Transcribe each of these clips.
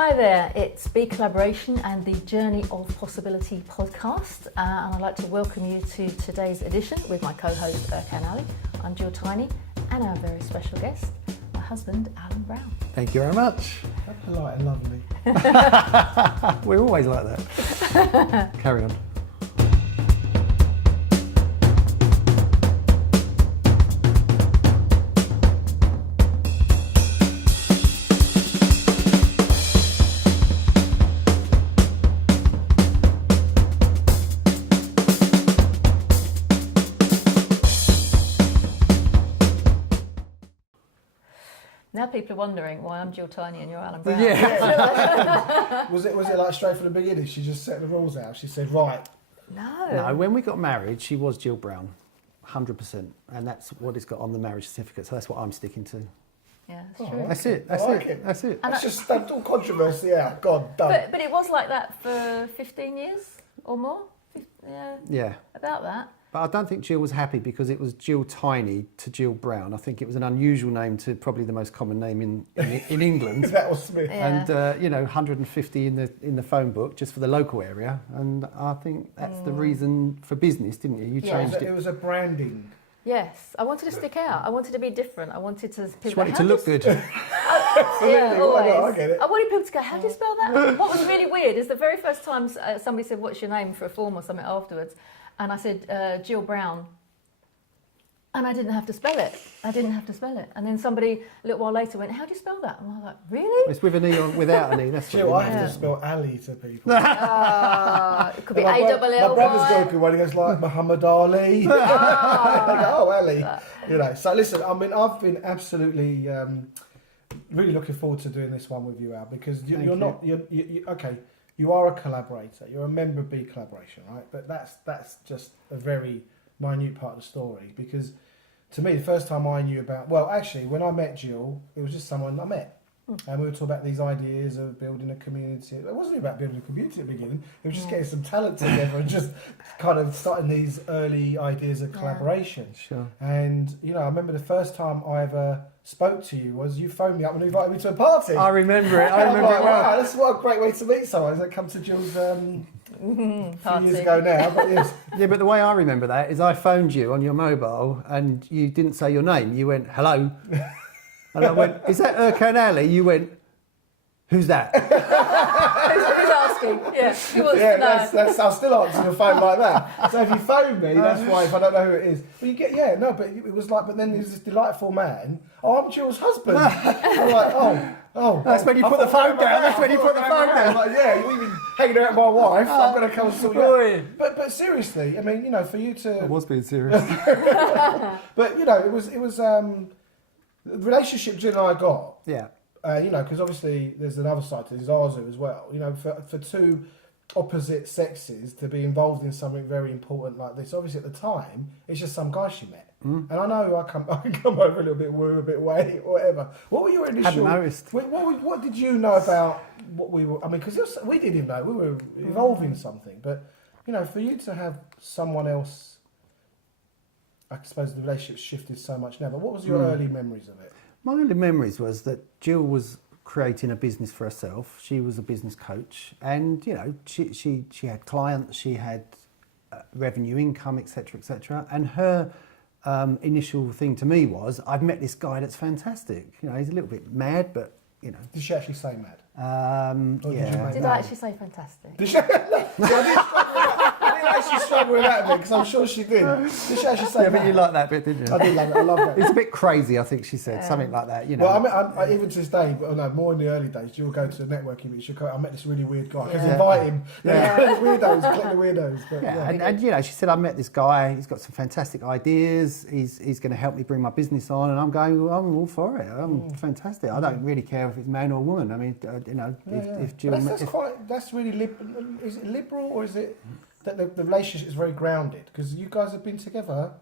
Hi there, it's BeCollaboration and the Journey of Possibility podcast, and I'd like to welcome you to today's edition with my co-host Erkan. I'm Jill Tiney, and our very special guest, my husband Alan Brown. Thank you very much. How polite and lovely. We're always like that. Carry on. Now people are wondering why I'm Jill Tiney and you're Alan Brown. Yeah. Was it like straight from the beginning? She just set the rules out. She said, right. No, when we got married, she was Gill Brown, 100%. And that's what it's got on the marriage certificate. So that's what I'm sticking to. Yeah, that's true. That's it. That's I like it. it. That's it. And That's just stamped all controversy out. God, done. But it was like that for 15 years or more? Yeah. About that. But I don't think Jill was happy because it was Jill Tiney to Jill Brown. I think it was an unusual name to probably the most common name in England. That was Smith. Yeah. And 150 in the phone book just for the local area. And I think that's the reason for business, didn't you? You changed it. It was a branding. Yes, I wanted to stick out. I wanted to be different. I wanted to. She wanted to look good. Yeah, always. I get it. I wanted people to go, how do you spell that? What was really weird is the very first time somebody said, what's your name for a form or something afterwards? And I said, Jill Brown. And I didn't have to spell it. And then somebody a little while later went, how do you spell that? And I was like, really? It's with an E or without an E. That's Jill, what I have to spell Ali to people. It could be My A-double-L-Y. brother's got a good one. He goes like Muhammad Ali. They go, oh, Ali. So listen, I mean, I've been absolutely really looking forward to doing this one with you, Al, because you're not. Okay. You are a collaborator. You're a member of BeCollaboration, right? But that's just a very minute part of the story, because to me, the first time I knew about, well, actually, when I met Jill, it was just someone I met. And we were talking about these ideas of building a community. It wasn't about building a community at the beginning. It was just getting some talent together and just kind of starting these early ideas of collaboration. Sure. And, I remember the first time I ever spoke to you was you phoned me up and invited me to a party. I remember it. And I'm like, wow, this is what a great way to meet someone. I come to Jill's a few years ago now. But yes. Yeah, but the way I remember that is I phoned you on your mobile and you didn't say your name. You went, hello. And I went, is that Erkan Ali? You went, who's that? Who's asking? Yeah, who wants to know? That's, I'll still answer the phone like that. So if you phone me, that's why, if I don't know who it is. But you get, but it was like, but then there's this delightful man. Oh, I'm Jill's husband. I'm like, oh. That's when you put the phone down. That's when you put the phone down. Like, yeah, you're even hanging out with my wife. I'm going to come and sort you out. But seriously, I mean, for you to... I was being serious. But, it was the relationship Jill and I got. Yeah. Because obviously there's another side to this, Arzu as well. For two opposite sexes to be involved in something very important like this, obviously at the time, it's just some guy she met. And I know I can come over a little bit woo, a bit way, or whatever. What were your initial... Hadn't noticed. What did you know about what we were... I mean, because we didn't know. We were evolving something. But, for you to have someone else... I suppose the relationship's shifted so much now. But what was your early memories of it? My early memories was that Jill was creating a business for herself. She was a business coach, and she had clients, she had revenue, income, etc. And her initial thing to me was, I've met this guy that's fantastic. He's a little bit mad, but Did she actually say mad? Yeah. Did I actually say fantastic? Did she? I didn't actually struggle with that bit, because I'm sure she did. Did she actually say Yeah, mad? but you liked that bit, didn't you? I did love it. I love that. It's a bit crazy, I think she said, something like that, Well, I even to this day, more in the early days, you'll go to a networking meeting, she'll go, I met this really weird guy, because invite him. Weirdos, collect the weirdos. But, And she said, I met this guy, he's got some fantastic ideas, he's going to help me bring my business on, and I'm going, well, I'm all for it, I'm fantastic. I don't really care if it's man or woman. I mean, if Jill... That's really is it liberal, or is it that the relationship is very grounded? Because you guys have been together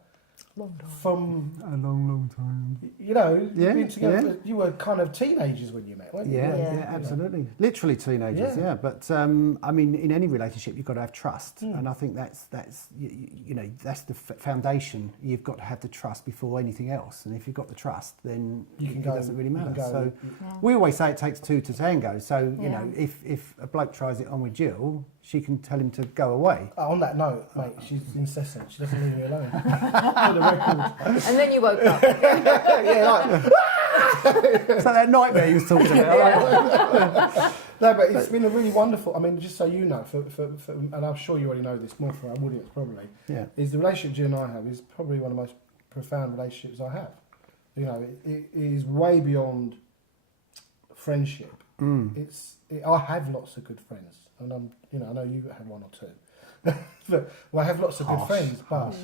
Long time. From, A long time. you know, Yeah, you've been together, yeah. You were kind of teenagers when you met, weren't you? Yeah, Yeah. yeah, absolutely. Literally teenagers, Yeah. yeah. But I mean, in any relationship, you've got to have trust, Mm. and I think that's you know, that's the foundation. You've got to have the trust before anything else, and if you've got the trust, then You can it go, doesn't really you can matter. go, So Yeah. we always say it takes two to tango. So you Yeah. know, if a bloke tries it on with Gill, she can tell him to go away. On that note, mate, she's incessant. She doesn't leave me alone. For the record. And then you woke up. Yeah, like, So that nightmare you was talking about. no, but it's been a really wonderful. I mean, just so you know, and I'm sure you already know this more for our audience probably, Yeah. is the relationship Jill and I have is probably one of the most profound relationships I have. You know, it is way beyond friendship. I have lots of good friends, and I know you have one or two. But I have lots of good Harsh, friends,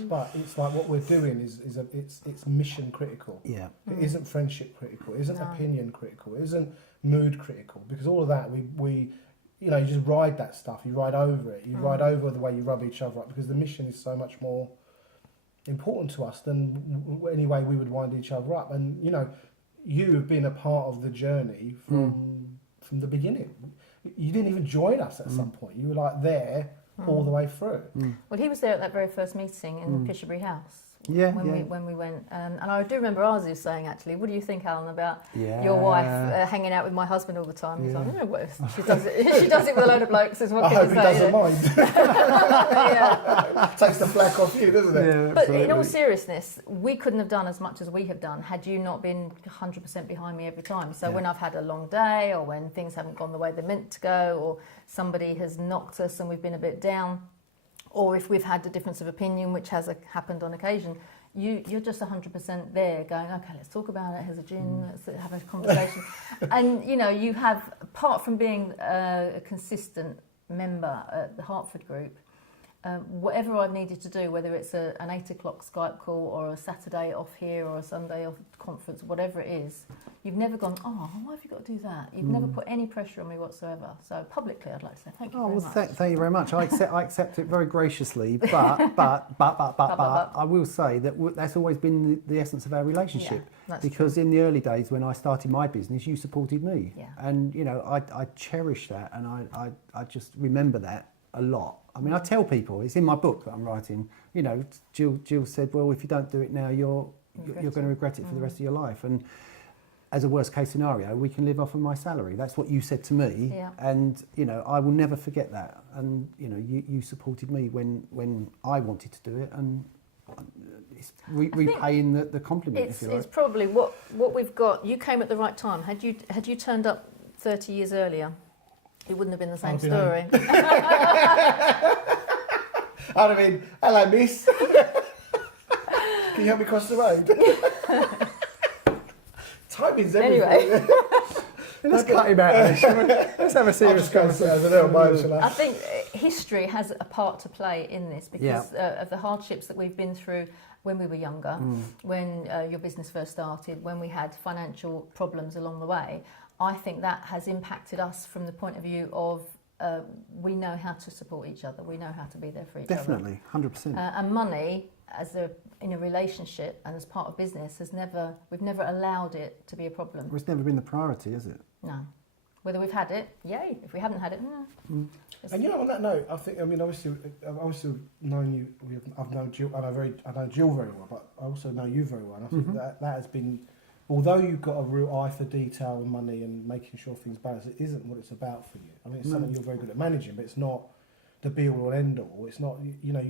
but it's like what we're doing it's mission critical. Yeah. It isn't friendship critical. It isn't No. opinion critical. It isn't mood critical, because all of that we you know, you just ride that stuff. You ride over it. You ride over the way you rub each other up, because the mission is so much more important to us than any way we would wind each other up. And you know, you have been a part of the journey from the beginning. You didn't even join us at some point. You were like there all the way through. Well, he was there at that very first meeting in Pishobury House. Yeah, When yeah. we went, and I do remember Aziz saying, actually, what do you think, Alan, about Yeah. your wife hanging out with my husband all the time? He's Yeah. like, no, well, she does it. She does it with a load of blokes. Is what I can hope you he say? doesn't mind. Yeah. Takes the flack off you, doesn't it? Yeah, But in all absolutely. seriousness, we couldn't have done as much as we have done had you not been 100% behind me every time. So Yeah. when I've had a long day, or when things haven't gone the way they're meant to go, or somebody has knocked us and we've been a bit down, or if we've had a difference of opinion, which has happened on occasion, you're just 100% there going, okay, let's talk about it, here's a gin, let's have a conversation. And, you know, you have, apart from being a consistent member at the Hertford group, whatever I've needed to do, whether it's an 8 o'clock Skype call or a Saturday off here or a Sunday off conference, whatever it is, you've never gone, oh, why have you got to do that? You've never put any pressure on me whatsoever. So publicly, I'd like to say thank you Oh, very well, much. thank you very much. I accept it very graciously, but I will say that that's always been the essence of our relationship. Yeah, that's Because in the early days when I started my business, you supported me, Yeah. and you know I cherish that, and I just remember that a lot. I mean, I tell people, it's in my book that I'm writing. You know, Gill said, well, if you don't do it now, you're going to regret it for the rest of your life, and as a worst case scenario, we can live off of my salary. That's what you said to me. Yeah. And, you know, I will never forget that. And, you know, you supported me when I wanted to do it. And it's repaying the compliment, if you like. It's probably what we've got. You came at the right time. Had you turned up 30 years earlier, it wouldn't have been the same I'd be story. I'd have been, hello, miss. Can you help me cross the road? Timing's everything. Anyway. Let's cut him out. Let's have a I'm serious just going to say conversation. a little emotional. I think history has a part to play in this because of the hardships that we've been through when we were younger, when your business first started, when we had financial problems along the way. I think that has impacted us from the point of view of we know how to support each other. We know how to be there for each Definitely, 100%. other. And money, in a relationship and as part of business, we've never allowed it to be a problem. Well, it's never been the priority, has it? No. Whether we've had it, yay. If we haven't had it, And you know, on that note, I mean, obviously, I've also known you. I've known Jill, and I know Jill very well, but I also know you very well. And I think that has been, although you've got a real eye for detail and money and making sure things balance, it isn't what it's about for you. I mean, it's something you're very good at managing, but it's not the be all or end all. It's not, you know,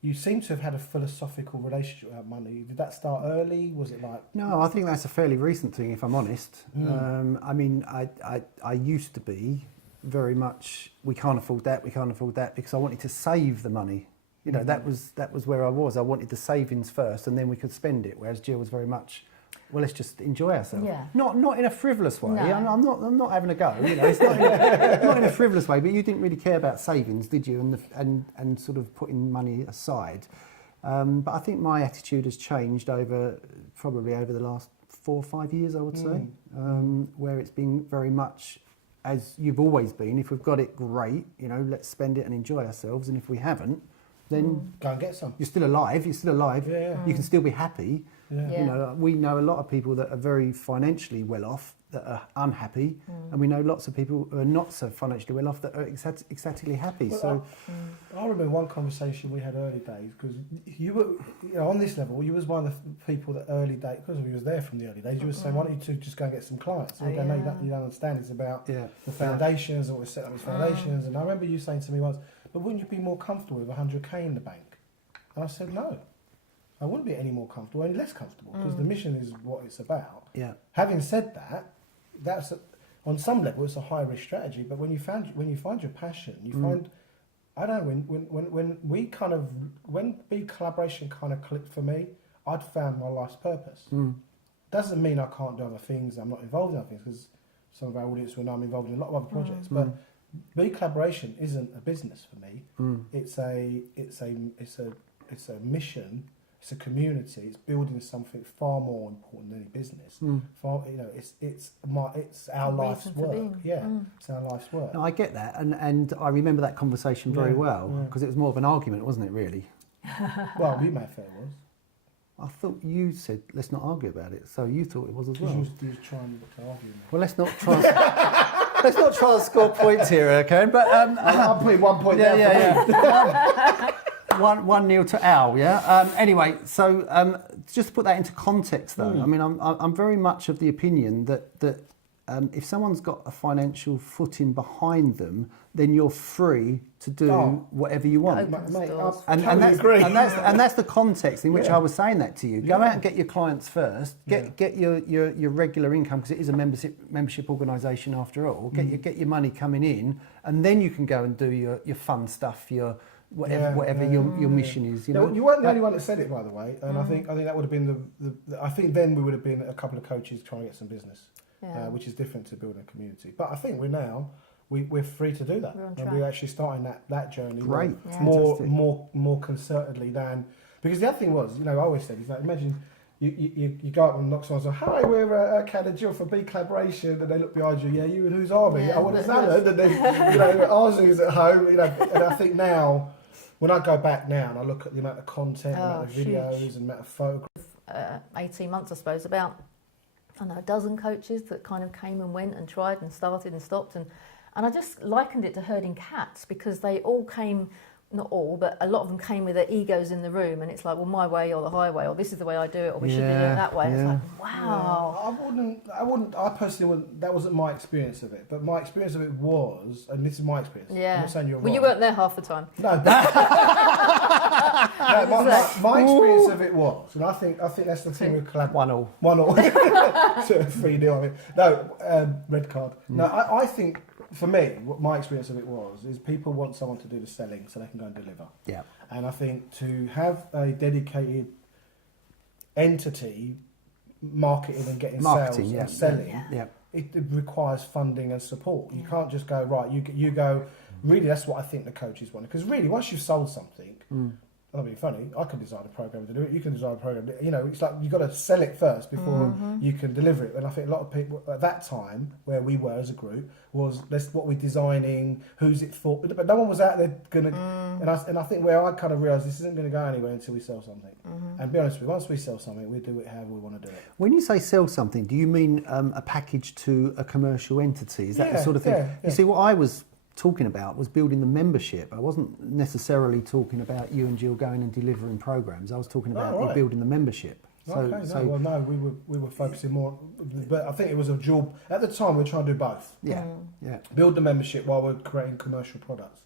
you seem to have had a philosophical relationship about money. Did that start early? Was it like... No, I think that's a fairly recent thing, if I'm honest. I mean, I used to be very much, we can't afford that, because I wanted to save the money. You know, that was where I was. I wanted the savings first, and then we could spend it. Whereas Jill was very much, well, let's just enjoy ourselves. Yeah. Not in a frivolous way. No. I'm not having a go. You know, it's not not in a frivolous way. But you didn't really care about savings, did you? And sort of putting money aside. But I think my attitude has changed probably over the last 4 or 5 years, I would say, where it's been very much as you've always been. If we've got it, great. You know, let's spend it and enjoy ourselves. And if we haven't, then go and get some. you're still alive. Yeah. You can still be happy. Yeah. You know, we know a lot of people that are very financially well off that are unhappy, and we know lots of people who are not so financially well off that are ecstatically happy. Well, I remember one conversation we had early days, because you were, on this level, you was one of the people that early days, because we was there from the early days. You were saying, "Why don't you two just go and get some clients?" And we go, "No, you don't understand. It's about the foundations, or we set up these foundations." And I remember you saying to me once, "But wouldn't you be more comfortable with 100k in the bank?" And I said, "No, I wouldn't be any more comfortable, any less comfortable, because the mission is what it's about." Yeah. Having said that, that's on some level it's a high risk strategy. But when you find your passion, you find, I don't know, when BeCollaboration kind of clicked for me, I'd found my life's purpose. Doesn't mean I can't do other things. I'm not involved in other things, because some of our audience will know I'm involved in a lot of other projects. But BeCollaboration isn't a business for me. It's a mission. It's a community. It's building something far more important than any business. It's our life's work. It's our life's work. No, I get that, and I remember that conversation very well, because it was more of an argument, wasn't it? Really. Well, we may have thought it was. I thought you said let's not argue about it, so you thought it was as well. You was trying to argue. Well, let's not try. Let's not try to score points here, Erkan. But I'll put 1 point down. Yeah. 1-0 to Al, yeah. Anyway, so just to put that into context, though, I mean, I'm very much of the opinion that if someone's got a financial footing behind them, then you're free to do whatever you want. Mate, And that's the context in which I was saying that to you. Go out and get your clients first. Get your regular income, because it is a membership organisation after all. Get your money coming in, and then you can go and do your fun stuff. Whatever your mission is, you know. You weren't the only one that said it, by the way, and I think that would have been I think then we would have been a couple of coaches trying to get some business, which is different to building a community. But I think we're free to do that, and we're actually starting that journey more concertedly than, because the other thing was, I always said, is like, imagine you go up and knock someone's like, "Hi, we're Erkan and Gill for BeCollaboration," and they look behind you, "You and who's Army?" "I want a salad," and then Arzu's at home, and I think now, when I go back now and I look at the amount of content, the amount of videos, and the amount of photographs. 18 months, I suppose, about a dozen coaches that kind of came and went and tried and started and stopped, and I just likened it to herding cats, because they all came. Not all, but a lot of them came with their egos in the room, and it's like, well, my way or the highway, or this is the way I do it, or we should be doing it that way. And it's like, wow. I personally wouldn't, that wasn't my experience of it, but my experience of it was, and this is my experience. Yeah. I'm not saying you're wrong. Well, you weren't there half the time. No, my experience of it was, and I think that's the thing with collaboration. 1-1. 3-0. I mean, no, red card. No, I think. For me, what my experience of it was, is people want someone to do the selling so they can go and deliver. Yeah. And I think to have a dedicated entity marketing and getting sales and selling, it requires funding and support. You can't just go, right, you go, really, that's what I think the coaches want. Because really, once you've sold something, I'm not being funny, I can design a program to do it, you can design a program, it's like you've got to sell it first before you can deliver it. And I think a lot of people at that time, where we were as a group, was what we're designing, who's it for, but no one was out there gonna, and I think where I kind of realised this isn't going to go anywhere until we sell something. And be honest with you, once we sell something, we do it however we want to do it. When you say sell something, do you mean a package to a commercial entity? Is that the sort of thing? Yeah. You see, what I was talking about was building the membership. I wasn't necessarily talking about you and Gill going and delivering programs. I was talking about you building the membership. We were focusing more, but I think it was a dual. At the time, we were trying to do both. Yeah. Build the membership while we're creating commercial products,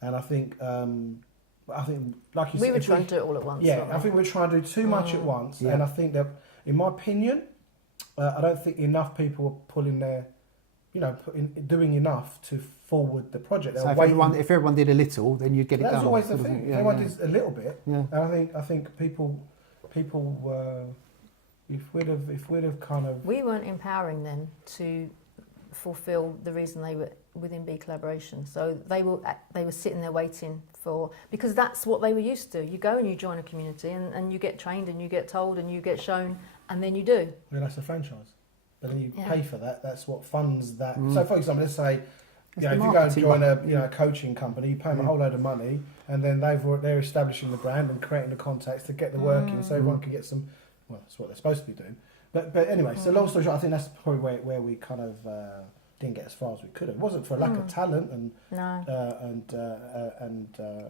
and I think like you said, we were trying to do it all at once. Yeah, I think we were trying to do too much at once, and I think that, in my opinion, I don't think enough people were pulling their, doing enough to forward the project. So if everyone did a little, then you'd get it done. That's always the thing. Everyone did a little bit, and I think people if we'd have kind of, we weren't empowering them to fulfil the reason they were within BeCollaboration. So they were sitting there waiting for, because that's what they were used to. You go and you join a community, and you get trained and you get told and you get shown, and then you do. Yeah, that's a franchise. But then you pay for that. That's what funds that. So, for example, let's say Yeah, if you go and join a coaching company, you pay them a whole load of money, and then they're establishing the brand and creating the contacts to get the work in, so everyone can get some. Well, that's what they're supposed to be doing. But anyway, so long story short, I think that's probably where we kind of didn't get as far as we could have. It wasn't for lack of talent and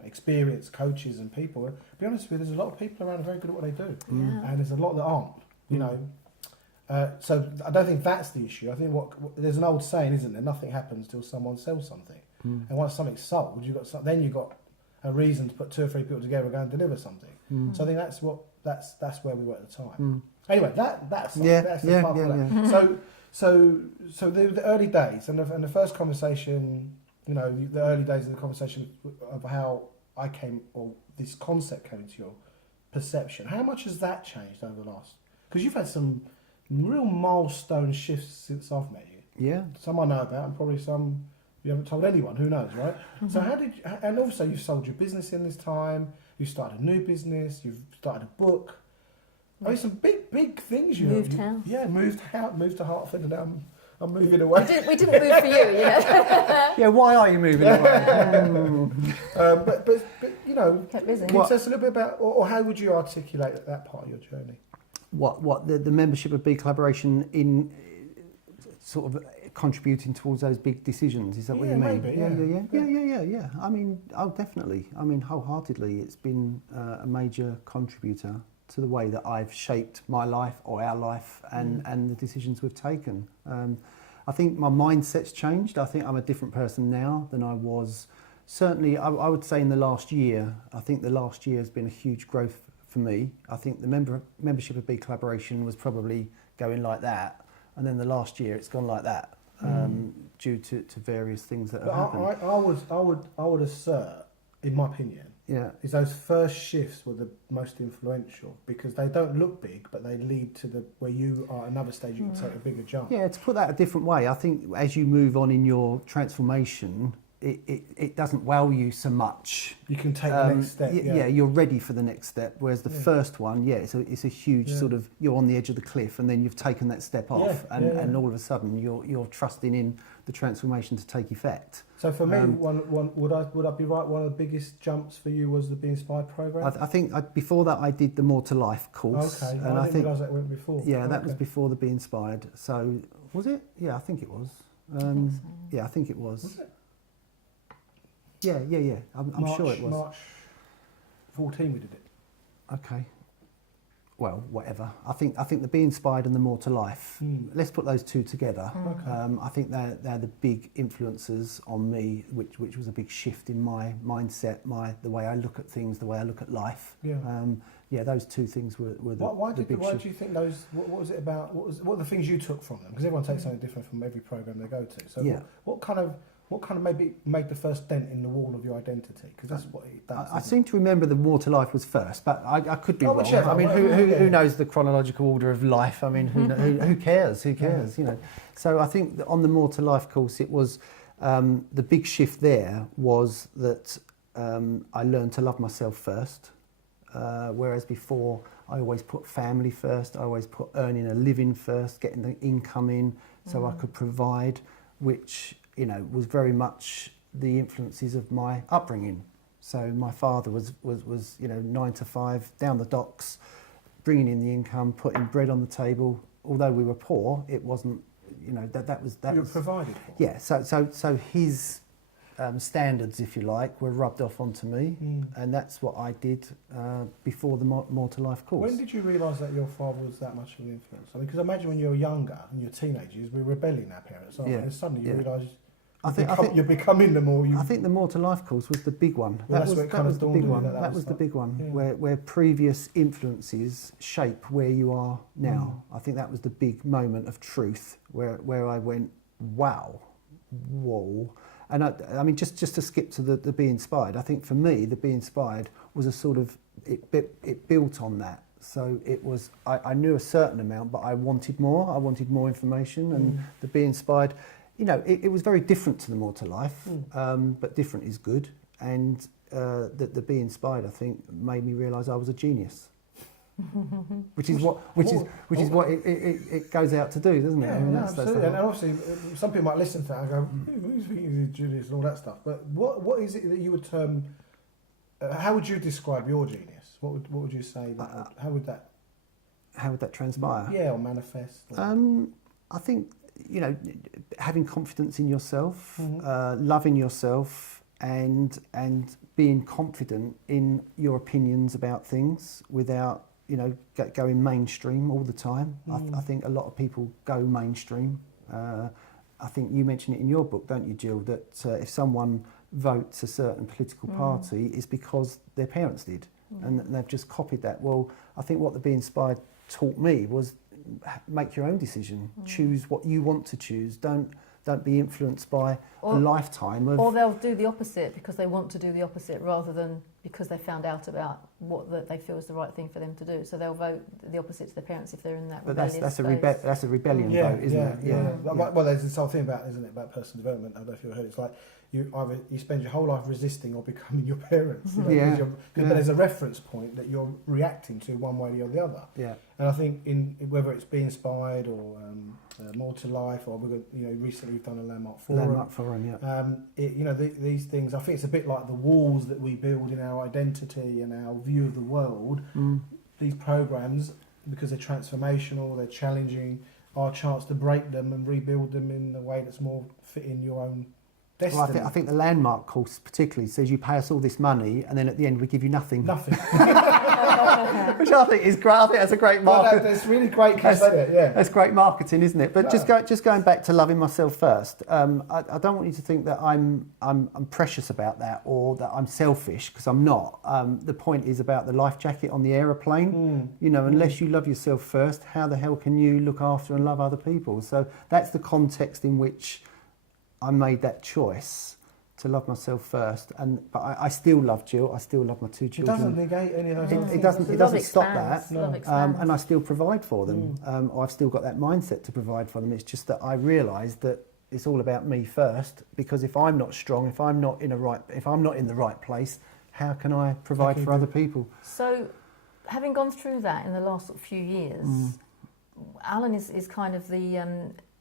experienced coaches and people. To be honest with you, there's a lot of people around who are very good at what they do, and there's a lot that aren't. You know, so I don't think that's the issue. I think there's an old saying, isn't there? Nothing happens till someone sells something, and once something's sold, then you've got a reason to put 2 or 3 people together and go and deliver something. So I think that's where we were at the time. Anyway, that's the part of that. So the early days and the first conversation, you know, the early days of the conversation of how I came, or this concept came into your perception. How much has that changed over the last? Because you've had some real milestone shifts since I've met you. Yeah. Some I know about, and probably some you haven't told anyone. Who knows, right? So and also you've sold your business in this time. You started a new business. You've started a book. I mean, some big things. You moved house. Yeah, moved to Hartford, and now I'm moving away. We didn't move for you, Yeah, why are you moving away? But you know, kept busy. can you tell us a little bit about, or how would you articulate that part of your journey? What the membership of BeCollaboration in sort of contributing towards those big decisions? Is that what you mean? Maybe, yeah. I mean, definitely. I mean, wholeheartedly, it's been a major contributor to the way that I've shaped my life or our life and the decisions we've taken. I think my mindset's changed. I think I'm a different person now than I was. Certainly, I would say in the last year. I think the last year has been a huge growth for me. I think the membership of BeCollaboration was probably going like that, and then the last year it's gone like that due to various things that have happened. I would assert, in my opinion, is those first shifts were the most influential because they don't look big, but they lead to where you are at another stage. You can take a bigger jump. Yeah, to put that a different way, I think as you move on in your transformation, it doesn't wow you so much. You can take the next step. Yeah, you're ready for the next step. Whereas the first one, it's a huge sort of, you're on the edge of the cliff, and then you've taken that step off, and all of a sudden you're trusting in the transformation to take effect. So for me, would I be right? One of the biggest jumps for you was the Be Inspired program. I think before that I did the More to Life course. Okay, and I didn't realise that went before. Yeah, that was before the Be Inspired. So was it? Yeah, I think it was. Yeah, I think it was. Was it? Yeah. I'm sure it was. March 14 we did it. Okay. Well, whatever. I think the Be Inspired and the More to Life. Let's put those two together. Okay. I think they're the big influences on me, which was a big shift in my mindset, the way I look at things, the way I look at life. Yeah. Those two things were the Why big do shift. you think those? What was it about? What were the things you took from them? Because everyone takes something different from every program they go to. So what kind of maybe made the first dent in the wall of your identity? Because that's what it does. I seem to remember the More to Life was first, but I could be wrong. Whichever, I mean, who knows the chronological order of life? I mean, who cares? Who cares? You know. So I think that on the More to Life course, it was the big shift. There was that I learned to love myself first, whereas before I always put family first. I always put earning a living first, getting the income in, so I could provide, which was very much the influences of my upbringing. So my father was 9 to 5 down the docks, bringing in the income, putting bread on the table. Although we were poor, it wasn't. That was you were provided for. Yeah. So his standards, if you like, were rubbed off onto me, and that's what I did before the More to Life course. When did you realise that your father was that much of an influence? I mean, because imagine when you were younger and you're teenagers, we're rebelling our parents, aren't we? And suddenly you realise you're becoming the more you. I think the More to Life course was the big one. Well, that was the big one. That was the big one, where previous influences shape where you are now. I think that was the big moment of truth, where I went, wow, whoa. And I mean, just to skip to the Be Inspired, I think for me, the Be Inspired was a sort of, it built on that. So it was, I knew a certain amount, but I wanted more. I wanted more information, and the Be Inspired, it was very different to the More to Life, but different is good. And the Be Inspired, I think, made me realise I was a genius. which is what it goes out to do, doesn't it? Yeah, I mean, no, that's absolutely. the And obviously, some people might listen to that and go, "Who's thinking genius and all that stuff?" But what is it that you would term? How would you describe your genius? What would you say? How would that transpire? Yeah, or manifest? I think, having confidence in yourself, loving yourself, and being confident in your opinions about things without going mainstream all the time. I think a lot of people go mainstream. I think you mention it in your book, don't you, Gill, that if someone votes a certain political party, it's because their parents did, and they've just copied that. Well, I think what the Be Inspired taught me was make your own decision. Choose what you want to choose. Don't be influenced by a lifetime of... Or they'll do the opposite because they want to do the opposite rather than because they found out about what they feel is the right thing for them to do. So they'll vote the opposite to their parents if they're in that rebellious that's a rebellion yeah, vote, isn't it? Yeah. Well, there's this whole thing about, isn't it, about personal development. I don't know if you've heard. It's like you spend your whole life resisting or becoming your parents. But there's a reference point that you're reacting to one way or the other. Yeah. And I think in whether it's Be Inspired or More to Life, or recently we've done a Landmark Forum. These things. I think it's a bit like the walls that we build in our identity and our view of the world. These programs, because they're transformational, they're challenging, are a chance to break them and rebuild them in a way that's more fitting your own destiny. Well, I think the Landmark course particularly says you pay us all this money and then at the end we give you nothing. Nothing. Which I think is great. I think that's a great marketing. That's really great. That's great marketing, isn't it? But just going back to loving myself first. I don't want you to think that I'm precious about that or that I'm selfish, because I'm not. The point is about the life jacket on the aeroplane. Unless you love yourself first, how the hell can you look after and love other people? So that's the context in which I made that choice to love myself first, but I still love Gill. I still love my two children. It doesn't negate any of those. It doesn't stop that. No. And I still provide for them. I've still got that mindset to provide for them. It's just that I realise that it's all about me first. Because if I'm not strong, if I'm not in the right place, how can I provide for other people? So, having gone through that in the last few years, Alan is kind of the.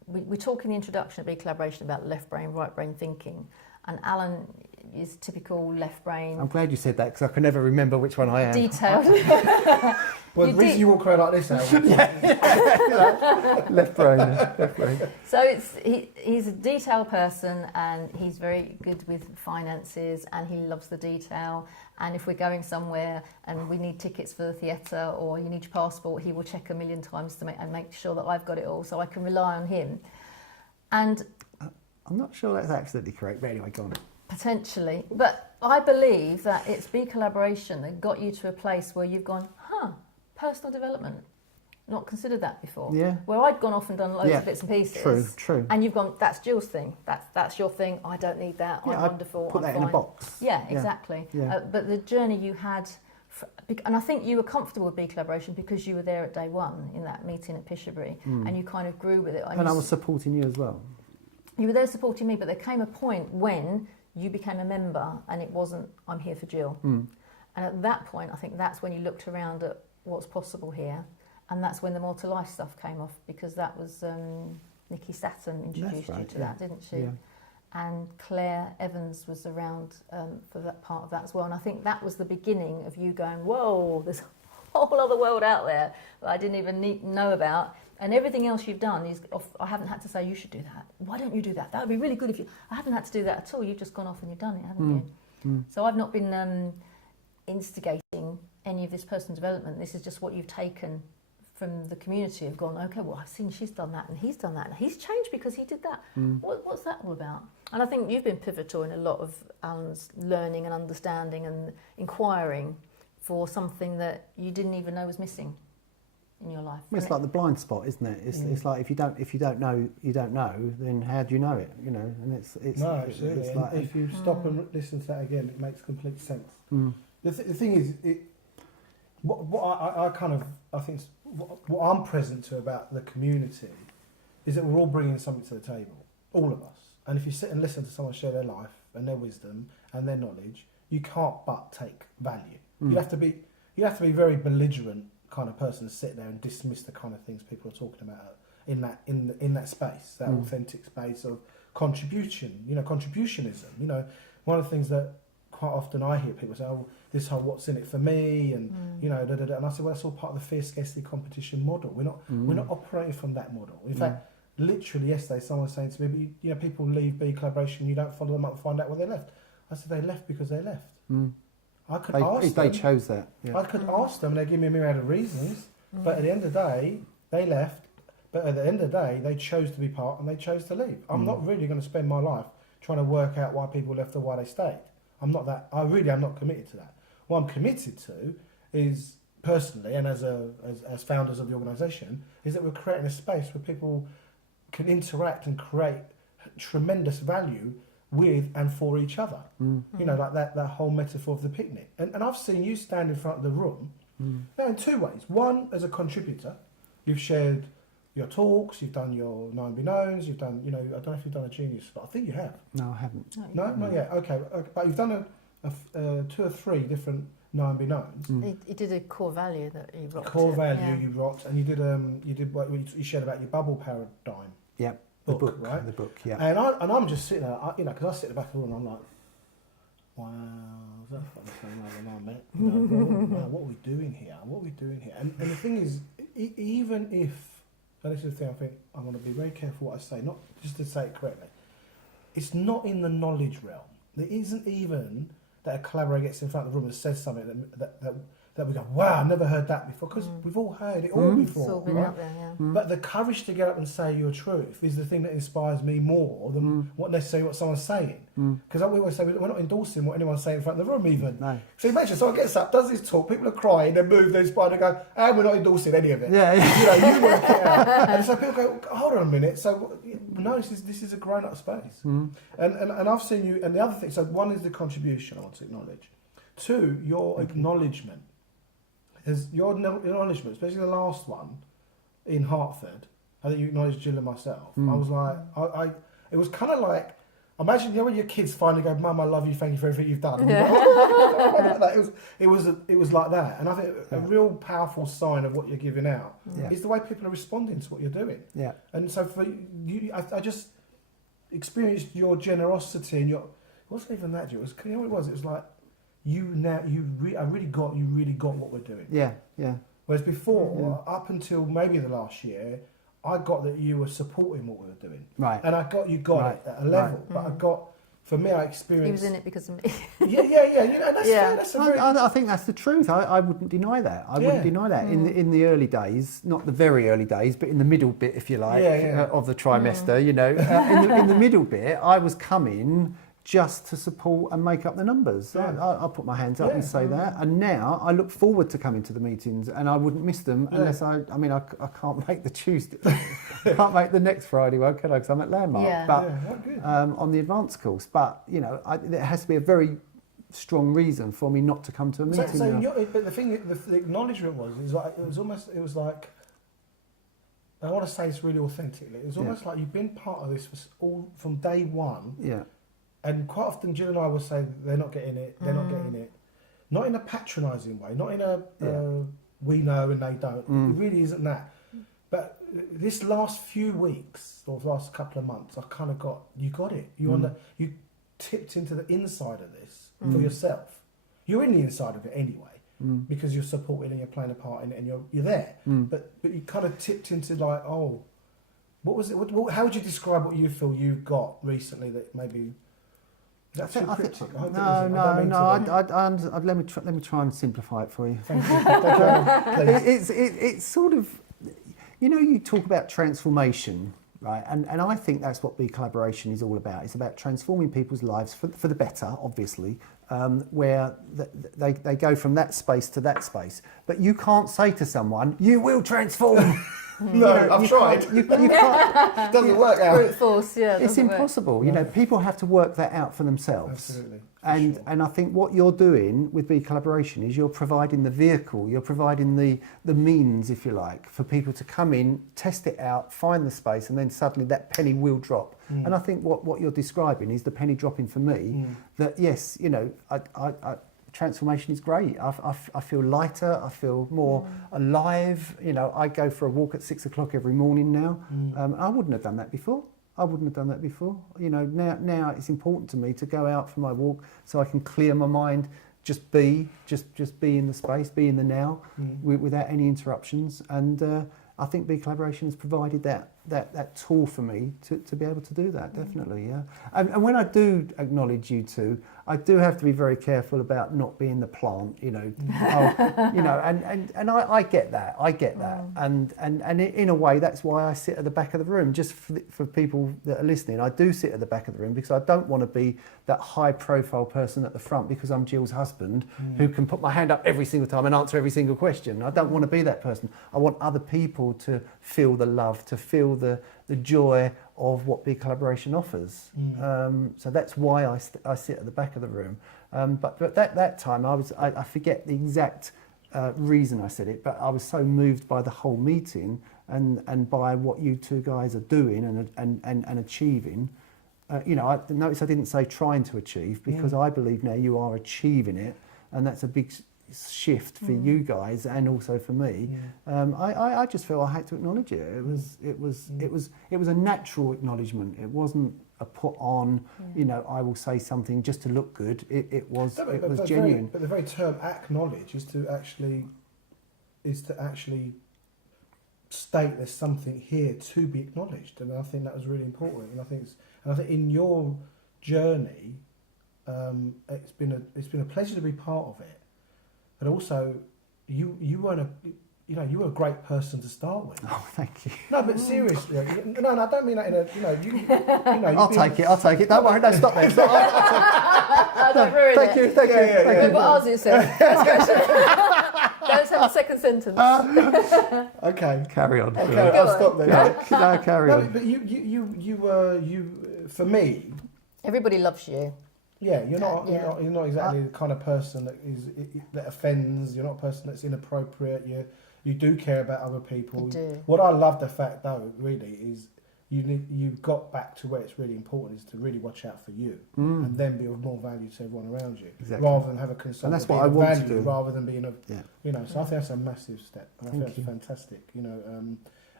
We talk in the introduction of BeCollaboration about left brain, right brain thinking. And Alan is typical left brain. I'm glad you said that, because I can never remember which one I am. Detailed. Well, the reason you walk around like this now. Left brain. So he's a detailed person, and he's very good with finances, and he loves the detail. And if we're going somewhere and we need tickets for the theatre or you need your passport, he will check a million times to make sure that I've got it all, so I can rely on him. And I'm not sure that's absolutely correct, but anyway, go on. Potentially. But I believe that it's BeCollaboration that got you to a place where you've gone, personal development. Not considered that before. Yeah. Where I'd gone off and done loads of bits and pieces. True. And you've gone, that's Gill's thing. That's your thing. I don't need that. I'm wonderful. Put that in a box. Yeah, exactly. Yeah. But the journey you had, and I think you were comfortable with BeCollaboration because you were there at day one in that meeting at Pisherbury, and you kind of grew with it. And I was supporting you as well. You were there supporting me, but there came a point when you became a member and it wasn't, I'm here for Gill. And at that point, I think that's when you looked around at what's possible here. And that's when the More to Life stuff came off, because that was Nikki Saturn introduced you to that, didn't she? Yeah. And Claire Evans was around for that part of that as well. And I think that was the beginning of you going, whoa, there's a whole other world out there that I didn't even know about. And everything else you've done is, I haven't had to say, you should do that. Why don't you do that? That would be really good if you... I haven't had to do that at all. You've just gone off and you've done it, haven't you? So I've not been instigating any of this personal development. This is just what you've taken from the community. Have gone, okay, well, I've seen she's done that and he's done that and he's changed because he did that. What's that all about? And I think you've been pivotal in a lot of Alan's learning and understanding and inquiring for something that you didn't even know was missing in your life. Well, it's like the blind spot, isn't it? It's like if you don't know, then how do you know it? And it's no, absolutely. It's like, if you stop and listen to that again, it makes complete sense. The thing is, I think what I'm present to about the community is that we're all bringing something to the table, all of us. And if you sit and listen to someone share their life and their wisdom and their knowledge, you can't but take value. You have to be very belligerent kind of person to sit there and dismiss the kind of things people are talking about in that space, that authentic space of contribution, contributionism. One of the things that quite often I hear people say, oh, this whole what's in it for me, and and I say, well, that's all part of the fear, scarcity, competition model. We're not operating from that model. In fact, literally yesterday, someone was saying to me, but people leave BeCollaboration, you don't follow them up and find out why they left. I said, they left because they left. I could ask them. They chose that. Yeah. I could ask them, and they give me a myriad of reasons. But at the end of the day, they left. But at the end of the day, they chose to be part and they chose to leave. I'm not really going to spend my life trying to work out why people left or why they stayed. I'm not that. I really am not committed to that. What I'm committed to is personally, and as founders of the organisation, is that we're creating a space where people can interact and create tremendous value with and for each other. Like that whole metaphor of the picnic. And I've seen you stand in front of the room now in two ways. One, as a contributor, you've shared your talks, you've done your 9be-knowns, you've done, I don't know if you've done a Genius, but I think you have. No, I haven't. No, not yet. Okay, but you've done two or three different 9be-knowns. He did a core value that he rocked. Core value you rocked, and you did what you shared about your bubble paradigm. Yep. Book, the book, right? The book, yeah. And I'm just sitting there, because I sit at the back of the room and I'm like, wow, that's what I'm saying over my mate. Wow, what are we doing here? What are we doing here? And the thing is, even if, and this is the thing I think I want to be very careful what I say, not just to say it correctly, it's not in the knowledge realm. There isn't even that a collaborator gets in front of the room and says something that we go, wow, I never heard that before, because we've all heard it all before. It's all been out there, yeah. But the courage to get up and say your truth is the thing that inspires me more than what someone's saying. Because we always say we're not endorsing what anyone's saying in front of the room even. No. So imagine someone gets up, does this talk, people are crying, they move, they're inspired, they go, and we're not endorsing any of it. Yeah. You work it out. And so people go, hold on a minute. So no, this is a grown-up space. And I've seen you, and the other thing, so one is the contribution I want to acknowledge. Two, your acknowledgement. Your acknowledgement, especially the last one in Hartford, I think you acknowledged Gill and myself. I was like, it was kind of like, imagine when your kids finally go, Mum, I love you, thank you for everything you've done. Yeah. It was like that, and I think a real powerful sign of what you're giving out is the way people are responding to what you're doing. Yeah. And so for you, I just experienced your generosity and it wasn't even that, Jill. It was, you know what it was? It was like, you really got what we're doing. Yeah, yeah. Whereas before, up until maybe the last year, I got that you were supporting what we were doing. Right. And I got it at a level, but I experienced. He was in it because of me. I think that's the truth. I wouldn't deny that. I wouldn't deny that. In the early days, not the very early days, but in the middle bit, if you like, of the trimester, in the middle bit, I was coming just to support and make up the numbers. I'll put my hands up and say that. And now I look forward to coming to the meetings, and I wouldn't miss them unless I can't make the Tuesday. I can't make the next Friday one, can I? Because I'm at Landmark. On the advanced course. But, there has to be a very strong reason for me not to come to a meeting. But the thing, the acknowledgement was like, I want to say this really authentically, it was almost like you've been part of this from day one. Yeah. And quite often Jill and I will say they're not getting it, Not in a patronising way, not in a we know and they don't. It really isn't that. But this last few weeks, or the last couple of months, I kind of you got it. You tipped into the inside of this for yourself. You're in the inside of it anyway, because you're supporting and you're playing a part in it and you're there. But you kind of tipped into like, what was it? How would you describe what you feel you got recently that maybe... Let me try and simplify it for you. Thank you. It's sort of, you talk about transformation, right? And I think that's what BeCollaboration is all about. It's about transforming people's lives for the better, obviously, where they go from that space to that space. But you can't say to someone, you will transform. I've tried. You can't. It doesn't work out. Brute force, it's impossible. People have to work that out for themselves. Absolutely. And I think what you're doing with BeCollaboration is you're providing the vehicle, you're providing the means, if you like, for people to come in, test it out, find the space, and then suddenly that penny will drop. And I think what you're describing is the penny dropping for me. That yes, transformation is great. I feel lighter. I feel more alive. You know, I go for a walk at 6 o'clock every morning now. I wouldn't have done that before. You know, now it's important to me to go out for my walk so I can clear my mind, just be in the space, be in the now, without any interruptions. And I think BeCollaboration has provided that tool for me to be able to do that, definitely, yeah. And when I do acknowledge you two, I do have to be very careful about not being the plant, you know. You know, and I get that, and in a way that's why I sit at the back of the room, just for people that are listening. I do sit at the back of the room because I don't want to be that high-profile person at the front because I'm Gill's husband who can put my hand up every single time and answer every single question. I don't want to be that person. I want other people to feel the love, to feel the joy of what BeCollaboration offers. So that's why I sit at the back of the room. But that time I forget the exact reason I said it, but I was so moved by the whole meeting and by what you two guys are doing and achieving. You know, notice I didn't say trying to achieve, because I believe now you are achieving it, and that's a big shift for you guys and also for me. I just feel I had to acknowledge it. It was a natural acknowledgement. It wasn't a put on. You know, I will say something just to look good. It was genuine. But the very term acknowledge is to actually state there's something here to be acknowledged, and I think that was really important. And I think in your journey, it's been a pleasure to be part of it. But also, you were a great person to start with. Oh, thank you. No, but seriously, no, I don't mean that in a, I'll take it. Don't worry, don't stop there. Don't ruin Thank you. Remember what Ozzy said. Don't say the second sentence. Okay. Carry on. Okay, I'll stop there. No, carry on. But you for me. Everybody loves you. Yeah, you're not exactly the kind of person that offends. You're not a person that's inappropriate. You do care about other people. I do. What I love the fact though, really, is you've got back to where it's really important is to really watch out for you, and then be of more value to everyone around you, rather than have a concern. And that's what I want to do. Rather than being So I think that's a massive step. And I think that's fantastic. You know,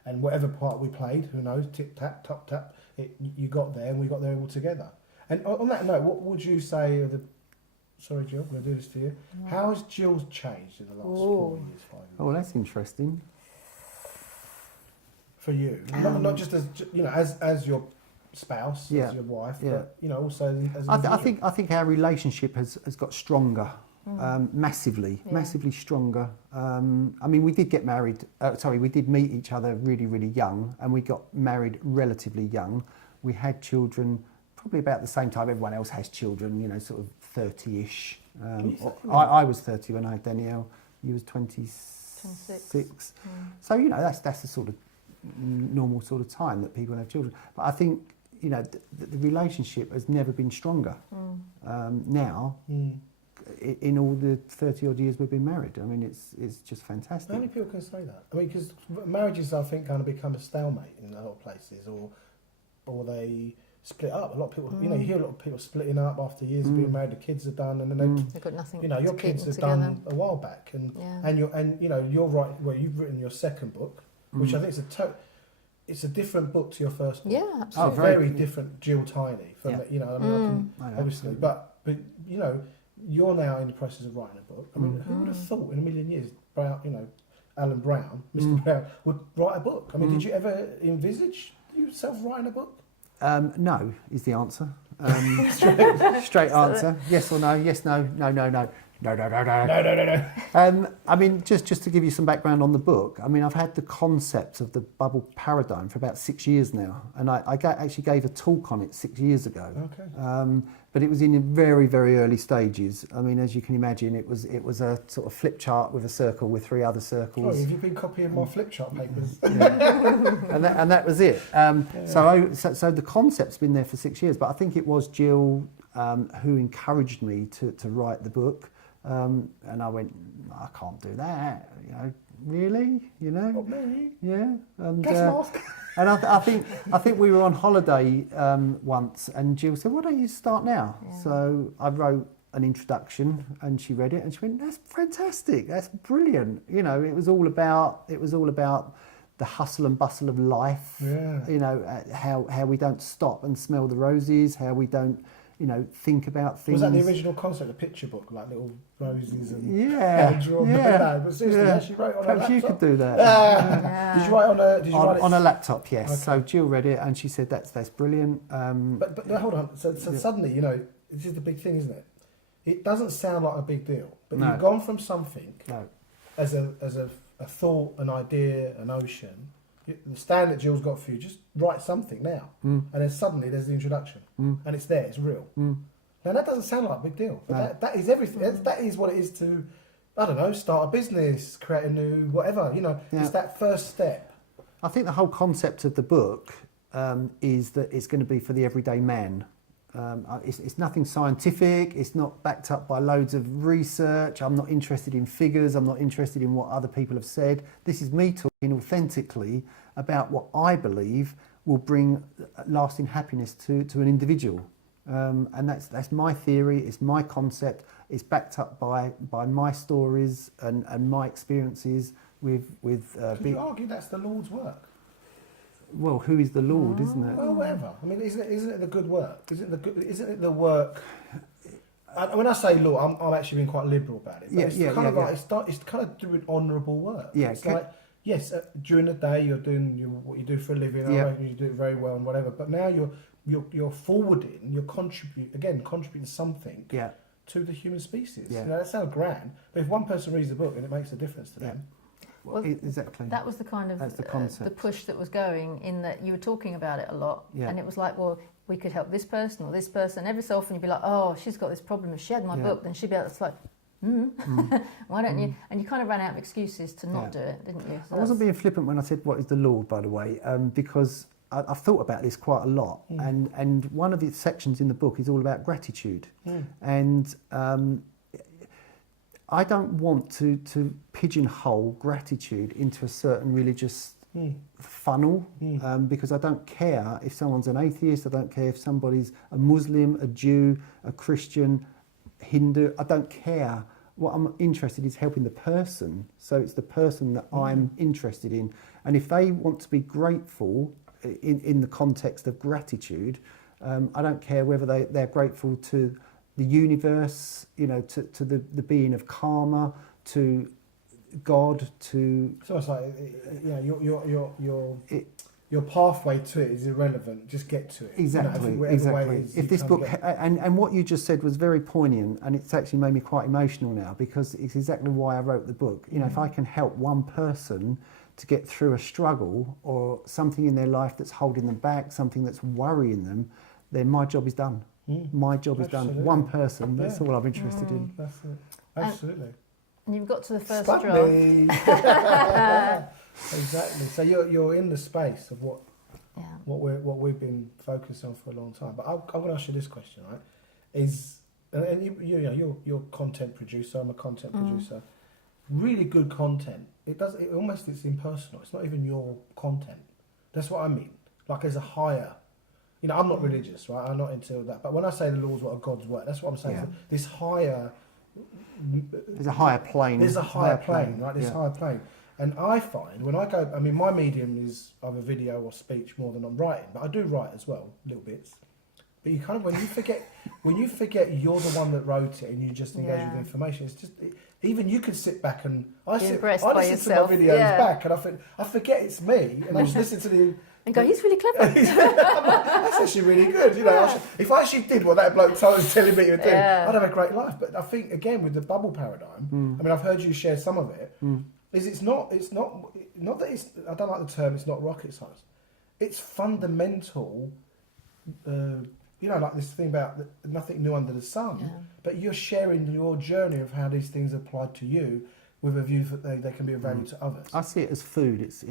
and whatever part we played, who knows, tip tap, top tap, you got there, and we got there all together. And on that note, what would you say are the... Sorry, Gill, I'm going to do this to you. Yeah. How has Gill changed in the last 4 years, 5 years? Oh, that's interesting. For you, not just as as your spouse, as your wife, but also as. I think our relationship has got stronger, massively stronger. I mean, we did get married. We did meet each other really, really young, and we got married relatively young. We had children probably about the same time everyone else has children, you know, sort of 30-ish. I was 30 when I had Danielle. You was 26. So, you know, that's the sort of normal sort of time that people have children. But I think, you know, the relationship has never been stronger. Now, in all the 30-odd years we've been married. I mean, it's just fantastic. How many people can say that? I mean, because marriages, I think, kind of become a stalemate in a lot of places, or they split up. A lot of people, you hear a lot of people splitting up after years of being married. The kids are done, and then they've got nothing. Your kids are done a while back, and you're right. Well, you've written your second book, which I think it's a different book to your first book. Yeah, absolutely. It's very different, Gill Tiney. Obviously, but you're now in the process of writing a book. I mean, who would have thought in a million years, Alan Brown, Mr. Brown, would write a book? I mean, did you ever envisage yourself writing a book? No, is the answer. Straight answer. Yes or no? Yes, no, no, no, no. No. I mean, just to give you some background on the book, I mean, I've had the concept of the bubble paradigm for about 6 years now, and I actually gave a talk on it 6 years ago. Okay. But it was in very, very early stages. I mean, as you can imagine, it was a sort of flip chart with a circle with 3 other circles. Oh, have you been copying my flip chart papers? and that was it. So the concept's been there for 6 years, but I think it was Gill who encouraged me to write the book. And I went, I can't do that, you know, really, you know? Not me. Yeah. And, gas mask. And I think we were on holiday once, and Gill said, "Why don't you start now?" Yeah. So I wrote an introduction, and she read it, and she went, "That's fantastic. That's brilliant." You know, it was all about the hustle and bustle of life. Yeah. You know, how we don't stop and smell the roses, how we don't, you know, think about things. Was that the original concept, the picture book, like little roses and drawn? No, but seriously, yeah. She wrote on Perhaps a laptop. you could do that. Did you write on a? Did you write it On a laptop? Yes. Okay. So Gill read it, and she said, "That's brilliant." But hold on. So suddenly, you know, this is the big thing, isn't it? It doesn't sound like a big deal, but No. you've gone from something No. as a thought, an idea, an ocean. The stand that Gill's got for you, just write something now, and then suddenly there's the introduction, and it's there, it's real. Now that doesn't sound like a big deal, but No. that is everything. That is what it is to, I don't know, start a business, create a new whatever. You know, Yeah. it's that first step. I think the whole concept of the book is that it's going to be for the everyday man. It's nothing scientific. It's not backed up by loads of research. I'm not interested in figures. I'm not interested in what other people have said. This is me talking authentically about what I believe will bring lasting happiness to an individual. And that's my theory. It's my concept. It's backed up by my stories and my experiences with. Could you argue that's the Lord's work? Well, who is the Lord, isn't it? Well, whatever. I mean, isn't it the good work? Isn't it the work? When I say Lord, I'm actually being quite liberal about it. But it's kind of doing honourable work. Yeah, it's like, yes, during the day you're doing what you do for a living. I reckon you do it very well and whatever. But now you're forwarding, you're contributing something to the human species. Yeah. You know, that sounds grand, but if one person reads the book and it makes a difference to them. Well, exactly. That was the kind of That's the concept. the push that was going, in that you were talking about it a lot, and it was like, well, we could help this person or this person. Every so often you'd be like, oh, she's got this problem. If she had my book, then she'd be able to. It's like, why don't you? And you kind of ran out of excuses to not do it, didn't you? So I wasn't being flippant when I said what is the Lord, by the way, because I've thought about this quite a lot, and one of the sections in the book is all about gratitude, and I don't want to pigeonhole gratitude into a certain religious funnel, because I don't care if someone's an atheist, I don't care if somebody's a Muslim, a Jew, a Christian, Hindu, I don't care. What I'm interested in is helping the person, so it's the person that I'm interested in. And if they want to be grateful in the context of gratitude, I don't care whether they're grateful to the universe, you know, to the being of karma, to God, to. It's almost like, you know, your pathway to it is irrelevant. Just get to it. Exactly, you know, exactly. If this book and what you just said was very poignant, and it's actually made me quite emotional now, because it's exactly why I wrote the book. You know, if I can help one person to get through a struggle or something in their life that's holding them back, something that's worrying them, then my job is done. My job is done. One person, that's all I'm interested in. That's it. Absolutely. And you've got to the first Spud draft. me. Exactly. So you're in the space of what we've been focused on for a long time. But I'm going to ask you this question, right? And you're a content producer. I'm a content producer. Really good content. It's impersonal. It's not even your content. That's what I mean. Like there's a higher. You know, I'm not religious, right? I'm not into that. But when I say the Lord's work, God's work, that's what I'm saying. Yeah. This higher. There's a higher plane. There's a higher plane, right? This higher plane. And I find when I go, I mean, my medium is either video or speech more than I'm writing, but I do write as well, little bits. But you kind of, when you forget you're the one that wrote it and you just engage with the information, it's just, even you can sit back and, I listen to my videos back and I forget it's me and I just listen to the, and go, he's really clever. That's actually really good. You know, if I actually did what that bloke was telling me to do, I'd have a great life. But I think again with the bubble paradigm, I mean, I've heard you share some of it. It's not that it's. I don't like the term. It's not rocket science. It's fundamental. You know, like this thing about nothing new under the sun. Yeah. But you're sharing your journey of how these things apply to you, with a view that they can be of value to others. I see it as food. It's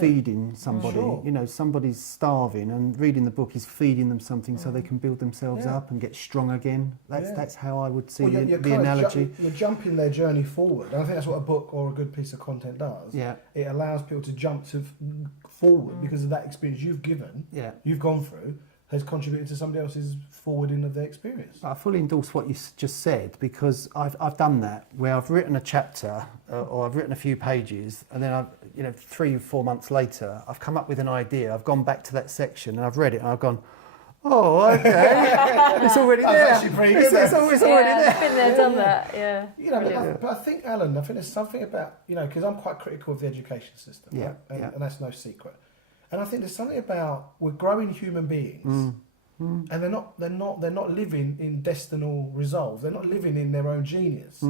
feeding somebody. Sure. You know, somebody's starving, and reading the book is feeding them something so they can build themselves up and get strong again. That's how I would see the analogy. You're jumping their journey forward, and I think that's what a book or a good piece of content does. Yeah. It allows people to jump forward because of that experience you've given, you've gone through, has contributed to somebody else's forwarding of their experience. I fully endorse what you just said, because I've done that where I've written a chapter or I've written a few pages, and then I've, 3 or 4 months later, I've come up with an idea. I've gone back to that section and I've read it and I've gone, oh, okay, it's already there. That's actually pretty good. It's already there. Been there, done that. Yeah. But I think, Alan, there's something about, because I'm quite critical of the education system, Yeah, right? And, yeah. and that's no secret. And I think there's something about we're growing human beings, and they're not living in destinal resolve. They're not living in their own genius.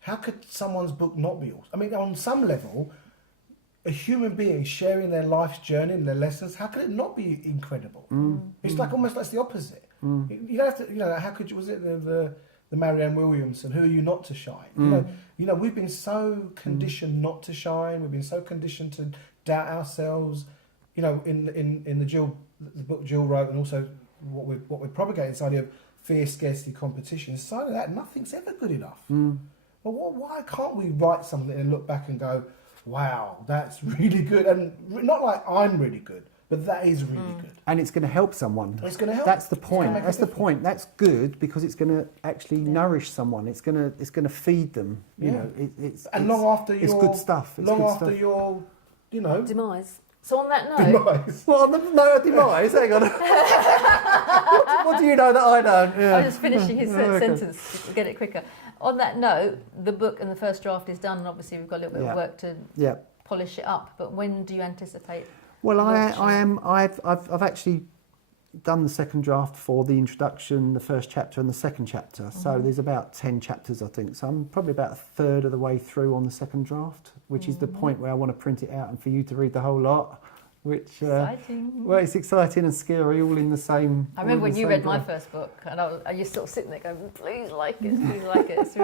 How could someone's book not be awesome? I mean, on some level, a human being sharing their life's journey and their lessons, how could it not be incredible? It's like almost like it's the opposite. You don't have to, how could you, was it the Marianne Williamson, who are you not to shine? We've been so conditioned not to shine. We've been so conditioned to doubt ourselves. In the book Gill wrote, and also what we're propagating, this idea of fear, scarcity, competition. Aside of that, nothing's ever good enough. Well, why can't we write something and look back and go, wow, that's really good, and not like I'm really good, but that is really good. And it's going to help someone. It's going to help. That's the point. That's the point. That's good because it's going to actually nourish someone. It's going to feed them. It's long after it's good stuff. It's long good after stuff. your Demise. So on that note, demise. Well, no demise. Hang on. what do you know that I don't? Yeah. I'm just finishing his Okay. sentence to get it quicker. On that note, the book and the first draft is done, and obviously we've got a little bit of work to polish it up. But when do you anticipate? Well, launching? I've actually done the second draft for the introduction, the first chapter, and the second chapter. So there's about 10 chapters, I think. So I'm probably about a third of the way through on the second draft, which is the point where I want to print it out and for you to read the whole lot. Which Exciting. Well, it's exciting and scary, all in the same. I remember when you read my draft. first book, and I was sort of sitting there going, "Please like it, please like it." It's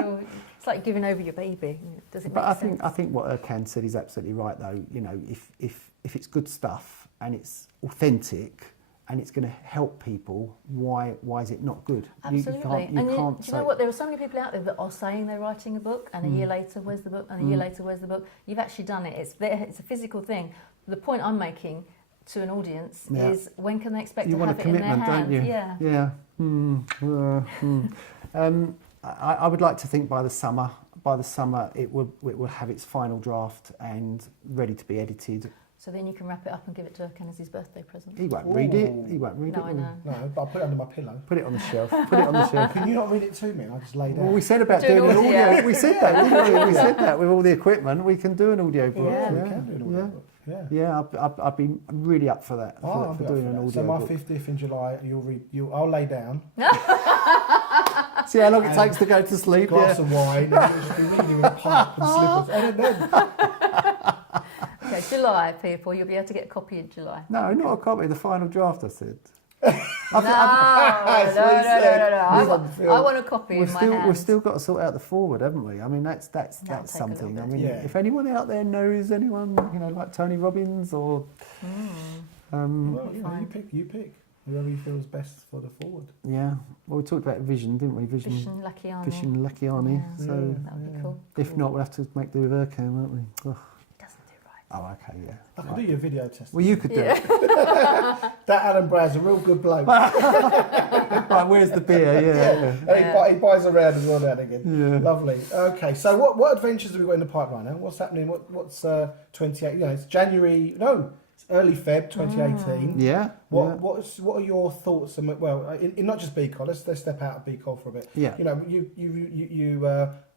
like giving over your baby. Does it make sense? I think what Erkan said is absolutely right, though. If it's good stuff and it's authentic and it's going to help people, why is it not good? Absolutely. You can't do you know what? There are so many people out there that are saying they're writing a book, and a year later, where's the book? And a year later, where's the book? You've actually done it. It's there. It's a physical thing. The point I'm making to an audience is, when can they expect you to want have a it in their commitment, hands? don't you? Yeah. I would like to think by the summer it will have its final draft and ready to be edited. So then you can wrap it up and give it to Erkan as his birthday present. He won't read it. He won't read No, it. I know. No, but I'll put it under my pillow. Put it on the shelf. Put it on the shelf. Can you not read it to me? I just lay down. Well, we said about Do an doing an audio. audio. We said that, didn't we? We said that with all the equipment, we can do an audio book. Yeah. We can do an audio book. Yeah. Yeah, I'd be really up for that. I'll For be up doing for an that. audio So my book. 50th in July, I'll lay down, See how long it takes to go to sleep. glass Yeah. of wine, and you'll just be reading with a pipe and slippers. And then Okay, July, people. You'll be able to get a copy in July. No, not a copy. The final draft. I said. No. what he said. I want a copy in my hands. We've still got to sort out the forward, haven't we? I mean, that's take a little something. bit. I mean, Yeah. if anyone out there knows anyone, like Tony Robbins or, Well, you pick. Whoever you feel is best for the forward. yeah. Well, we talked about vision, didn't we? Vision Lakiani. Lakiani. Yeah. So That would be cool. if not, we'll have to make do with Erkan, won't we? Ugh. He doesn't do right. Oh, okay, yeah. I can do your video test. Well, you could do it. That Alan Brad's a real good bloke. Right, where's the beer? Yeah. And he buys around as well now and again. Yeah. Lovely. Okay, so what adventures have we got in the pipeline now? What's happening? What's 28? It's January. No, it's early Feb 2018. Yeah. What are your thoughts? Well, in not just BeColl. Let's step out of BeColl for a bit. Yeah.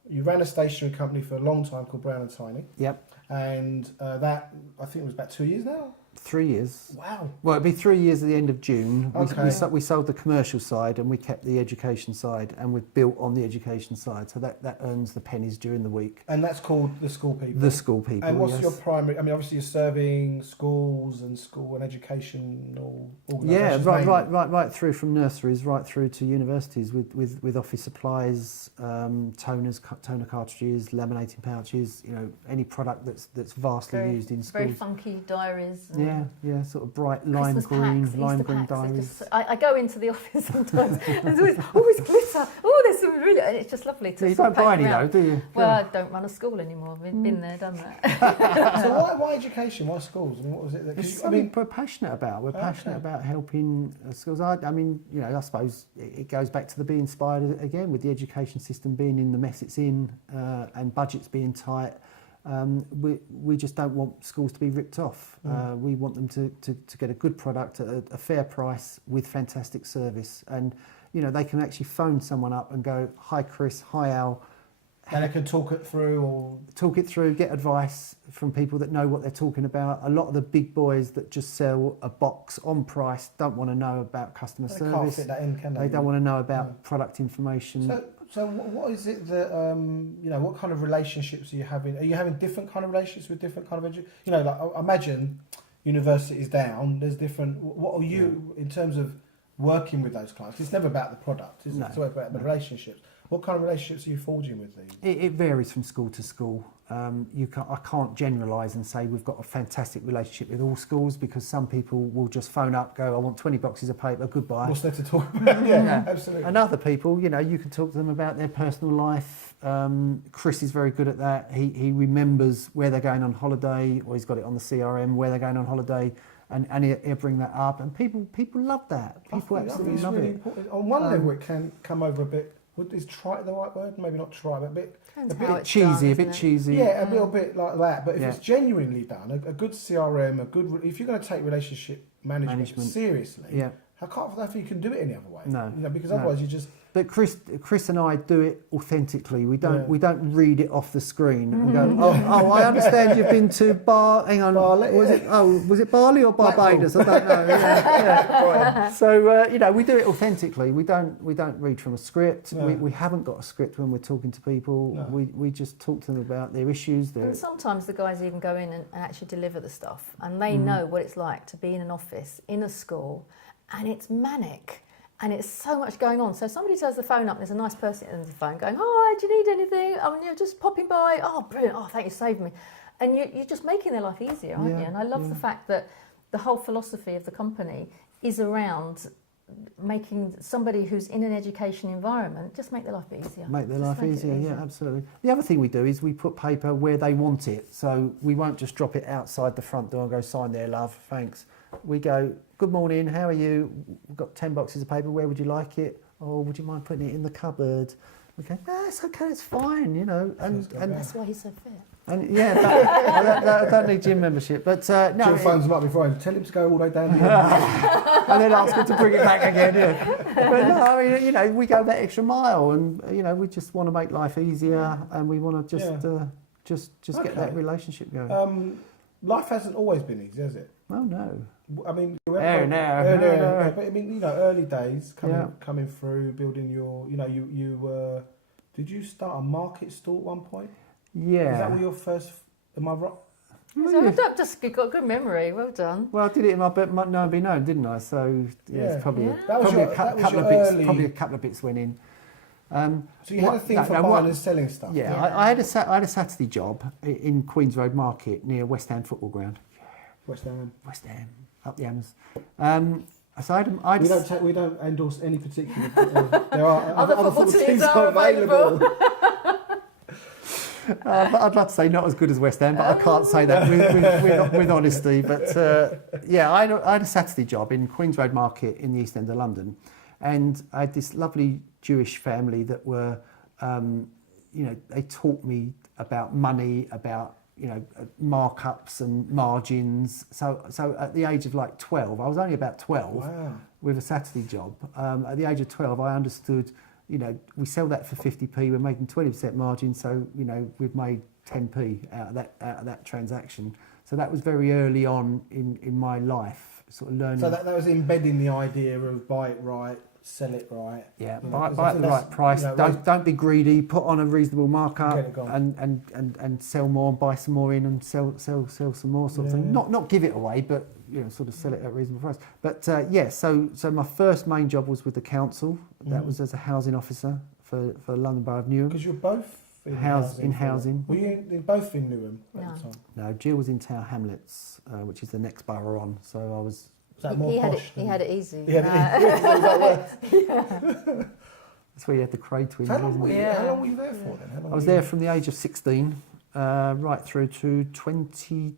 You ran a stationery company for a long time called Brown and Tiney, Yep. and that I think it was about 2 years now. 3 years. Wow. Well, it'd be 3 years at the end of June. Okay. We sold the commercial side and we kept the education side, and we've built on the education side. So that earns the pennies during the week. And that's called the School People. The school people. And what's yes. your primary? I mean, obviously you're serving schools and school and educational Yeah, organisations. right through from nurseries right through to universities with office supplies, toner cartridges, laminating pouches. Any product that's vastly used in schools. Very funky diaries. Yeah, sort of bright lime Christmas green, packs, lime Easter green packs, diaries. I go into the office sometimes and there's always glitter. Oh, there's some really, it's just lovely to You sort don't of buy paint any though, around. do you? Well, I don't run a school anymore. I've been there, done that. So why education? Why schools? I mean, what was it? It's something we're passionate about. We're passionate about helping schools. I mean, I suppose it goes back to the be inspired again with the education system being in the mess it's in and budgets being tight. We just don't want schools to be ripped off. We want them to get a good product at a fair price with fantastic service. And, they can actually phone someone up and go, hi Chris, hi Al. And they can talk it through, get advice from people that know what they're talking about. A lot of the big boys that just sell a box on price don't want to know about customer service. They can't fit that in, can they? They don't want to know about product information. So what is it that, what kind of relationships are you having? Are you having different kind of relationships with different kind of like I imagine universities down, there's different, what are you in terms of working with those clients? It's never about the product, is it? It's always about the relationships. What kind of relationships are you forging with these? It varies from school to school. I can't generalise and say we've got a fantastic relationship with all schools because some people will just phone up, go, I want 20 boxes of paper, goodbye. What's there to talk about? Yeah, absolutely. And other people, you can talk to them about their personal life. Chris is very good at that. He remembers where they're going on holiday, or he's got it on the CRM, where they're going on holiday, and he'll bring that up. And people love that. People absolutely love it. Important. On one level, it can come over a bit. Is try the right word? Maybe not try, but a bit cheesy, a bit cheesy. Yeah, a little bit like that. But if it's genuinely done, a good CRM, if you're going to take relationship management seriously, I can't think you can do it any other way. No, because otherwise you just. But Chris and I do it authentically. We don't read it off the screen and go, oh, I understand you've been to hang on, was it Bali or Barbados? I don't know. Right. So we do it authentically. We don't read from a script. No. We haven't got a script when we're talking to people. No. We just talk to them about their issues. And sometimes the guys even go in and actually deliver the stuff, and they know what it's like to be in an office in a school, and it's manic. And it's so much going on. So somebody turns the phone up, and there's a nice person on the phone going, hi, do you need anything? You're just popping by. Oh, brilliant. Oh, thank you, saved me. And you're just making their life easier, aren't you? And I love the fact that the whole philosophy of the company is around making somebody who's in an education environment just make their life easier. Make their life easier, yeah, absolutely. The other thing we do is we put paper where they want it. So we won't just drop it outside the front door and go, sign there, love, thanks. We go, good morning, how are you? We've got 10 boxes of paper, where would you like it? Oh, would you mind putting it in the cupboard? Okay, no, it's okay, it's fine, And that's why he's so fit. And I don't need gym membership, but no. Jill phones him up before him. Tell him to go all the way down here. And then ask him to bring it back again. Yeah. But no, I mean, we go that extra mile, and we just want to make life easier, and we want to just get that relationship going. Life hasn't always been easy, has it? Oh no. I mean, no. but I mean, early days coming through, building your, you did you start a market stall at one point? Yeah. Is that where your first? Am I right? So I've just got good memory. Well done. Well, I did it in my know and be known, didn't I? So it's probably a couple of bits went in. So you had a thing for buying and selling stuff. Yeah, I had a Saturday job in Queens Road Market near West Ham football ground. West Ham, up the Hammers. So we don't endorse any particular. There are other football teams are available. I'd love to say not as good as West Ham, but I can't say that with honesty. But I had a Saturday job in Queens Road Market in the East End of London, and I had this lovely Jewish family that were, they taught me about money, about markups and margins. So at the age of like 12, I was only about 12 with a Saturday job. At the age of 12, I understood. We sell that for 50p. We're making 20% margin, so we've made 10p out of that transaction. So that was very early on in my life, sort of learning. So that was embedding the idea of buy it right, sell it right. Yeah, buy at the right price. Don't be greedy. Put on a reasonable markup and sell more and buy some more in and sell some more sort of thing. Not give it away, but sort of sell it at a reasonable price. But so my first main job was with the council. That was as a housing officer for London Borough of Newham. Because you're both in housing. Were you both in Newham at No. the time? No, Gill was in Tower Hamlets, which is the next borough on. So I was. Was that more posh? He had it easy. Yeah, was that worse? That's where you had the Cray twins. How long wasn't were it? you, Yeah. how long were you there for then? How long I was were you- there from the age of 16 right through to 22.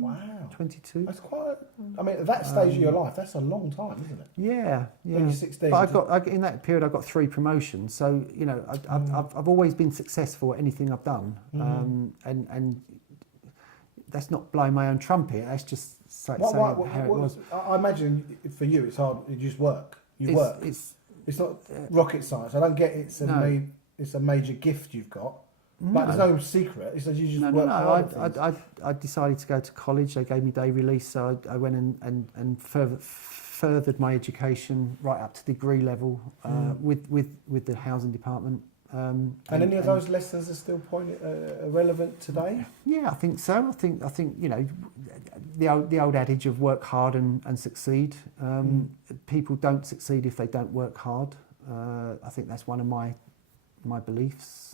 Wow. 22. That's quite. I mean, at that stage of your life, that's a long time, isn't it? Yeah, yeah. When you're 16. But in that period, I got 3 promotions. So you know, I've always been successful at anything I've done, and that's not blowing my own trumpet. That's just saying how it was. I imagine for you, it's hard. You just work. It's not rocket science. I don't get it's a major gift you've got. But there's no secret. It's that you just work hard. I decided to go to college. They gave me day release, so I went and furthered my education right up to degree level with the housing department. And any of those lessons are still relevant today? Yeah, I think so. I think you know the old adage of work hard and succeed. People don't succeed if they don't work hard. I think that's one of my beliefs.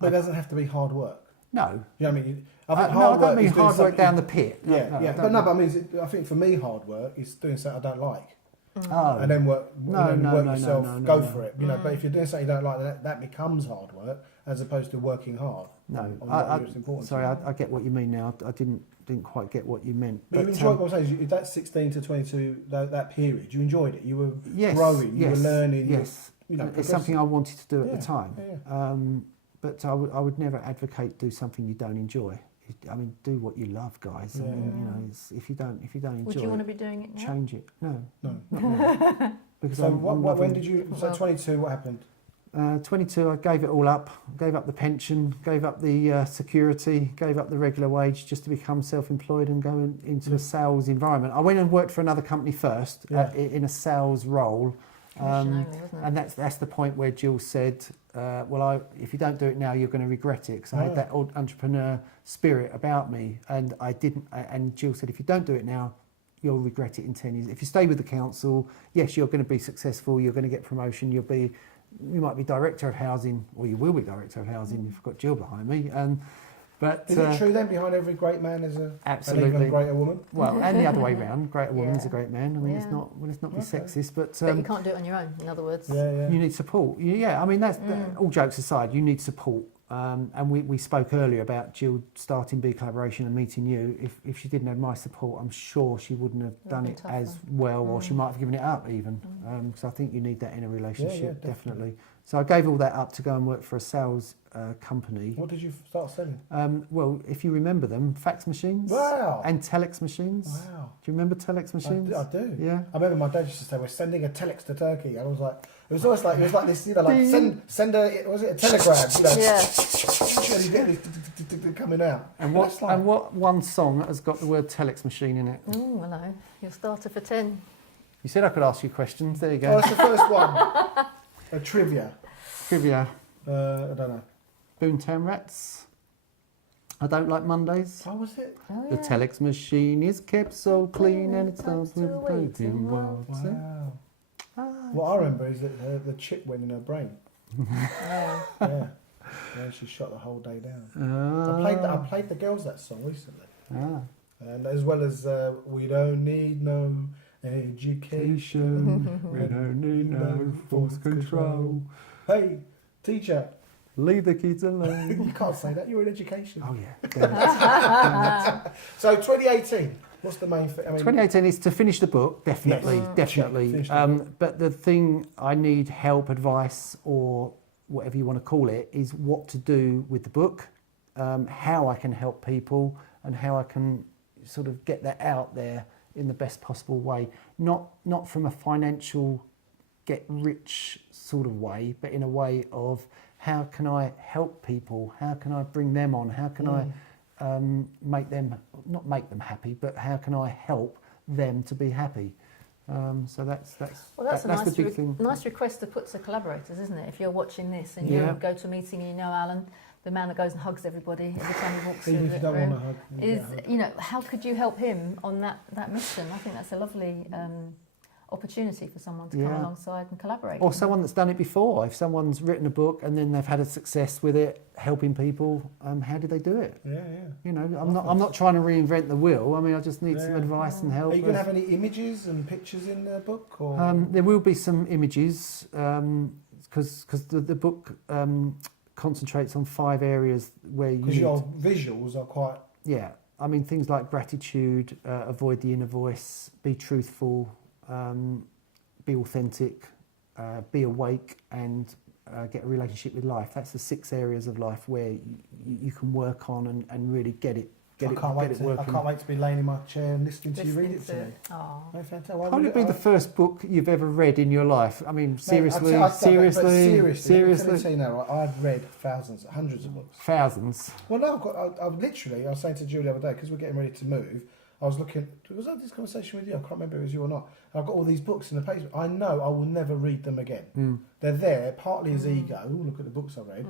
But it doesn't have to be hard work. No. You know what I mean? I don't mean hard work down the pit. But I mean, I think for me, hard work is doing something I don't like. Oh. And then work yourself, go no. for it. You know, but if you're doing something you don't like, then that becomes hard work as opposed to working hard. No, It's important. sorry, I get what you mean now. I didn't quite get what you meant. But you enjoyed what I was saying. That 16 to 22, that period, you enjoyed it. You were growing. You were learning. Yes. You know, it's something I wanted to do at the time. Yeah. But I would never advocate do something you don't enjoy. I mean, do what you love, guys. I mean, you know, if you don't enjoy Would you want to be doing it now? change it. No. No. Not really. Because So I'm when did you? So 22, what happened? 22, I gave it all up. Gave up the pension, gave up the security, gave up the regular wage just to become self-employed and go into a sales environment. I went and worked for another company first in a sales role. Commission only, wasn't it? And that's the point where Gill said, if you don't do it now, you're going to regret it. Because I had that old entrepreneur spirit about me, and I didn't. And Gill said, if you don't do it now, you'll regret it in 10 years. If you stay with the council, yes, you're going to be successful. You're going to get promotion. You might be director of housing, or you will be director of housing if you've got Gill behind me. But is it true then? Behind every great man is an absolutely even greater woman. Well, and the other way round, greater woman's a great man. I mean, Yeah. let's not be sexist, but But you can't do it on your own, in other words. Yeah. you need support. Yeah, I mean, that's all jokes aside. You need support. And we spoke earlier about Gill starting BeCollaboration and meeting you. If she didn't have my support, I'm sure she wouldn't have done it as well, or she might have given it up even. Because I think you need that in a relationship, definitely. So I gave all that up to go and work for a sales company. What did you start selling? Well, if you remember them, fax machines and telex machines. Wow. Do you remember telex machines? I do. Yeah. I remember my dad used to say, "We're sending a telex to Turkey," and I was like, it was almost like this, you know, like send a was it a telegram? You know, Yeah. you get this coming out. And what one song has got the word telex machine in it? Oh, hello. Your starter for 10. You said I could ask you questions. There you go. Oh, that's the first one. A trivia. Trivia. I don't know. Boomtown Rats. I don't like Mondays. How was it? Oh, The telex machine is kept so clean and it starts with waiting water. Wow. Ah, What I remember is that the chip went in her brain. Oh. Yeah. And she shot the whole day down. I played the girls that song recently. And as well as We Don't Need No Education. We don't need no force control. Hey, teacher. Leave the kids alone. You can't say that. You're in education. Oh yeah. Damn it. So 2018. What's the main thing? I mean, 2018 is to finish the book, definitely, Yes. definitely. Finish the book. But the thing I need help, advice, or whatever you want to call it, is what to do with the book, how I can help people, and how I can sort of get that out there in the best possible way. Not from a financial get rich sort of way, but in a way of how can I help people? How can I bring them on? How can I not make them happy, but how can I help them to be happy? So that's a the big thing. nice request to put to collaborators, isn't it? If you're watching this and you go to a meeting and you know Alan, the man that goes and hugs everybody every time he walks even through if the you don't room, want to hug. is, how could you help him on that mission? I think that's a lovely opportunity for someone to come Yeah. alongside and collaborate. Or someone that's done it before. If someone's written a book and then they've had a success with it, helping people, how did they do it? Yeah. You know, I'm not trying to reinvent the wheel. I mean, I just need some advice and help. Are you going to have any images and pictures in the book? Or? There will be some images because the book concentrates on 5 areas where you. Because your visuals are quite. Yeah, I mean things like gratitude, avoid the inner voice, be truthful, be authentic, be awake, and get a relationship with life. That's the 6 areas of life where you can work on and really get it working. I can't wait to be laying in my chair and listening to you read it to me. Oh. Oh, fantastic. Probably be the first book you've ever read in your life. I mean, seriously. Seriously, you know, I've read thousands, hundreds of books. Thousands. Well, no, I was saying to Julie the other day, because we're getting ready to move, I was looking, was that this conversation with you? I can't remember if it was you or not. And I've got all these books in the paper. I know I will never read them again. They're there, partly as ego. Ooh, look at the books I read.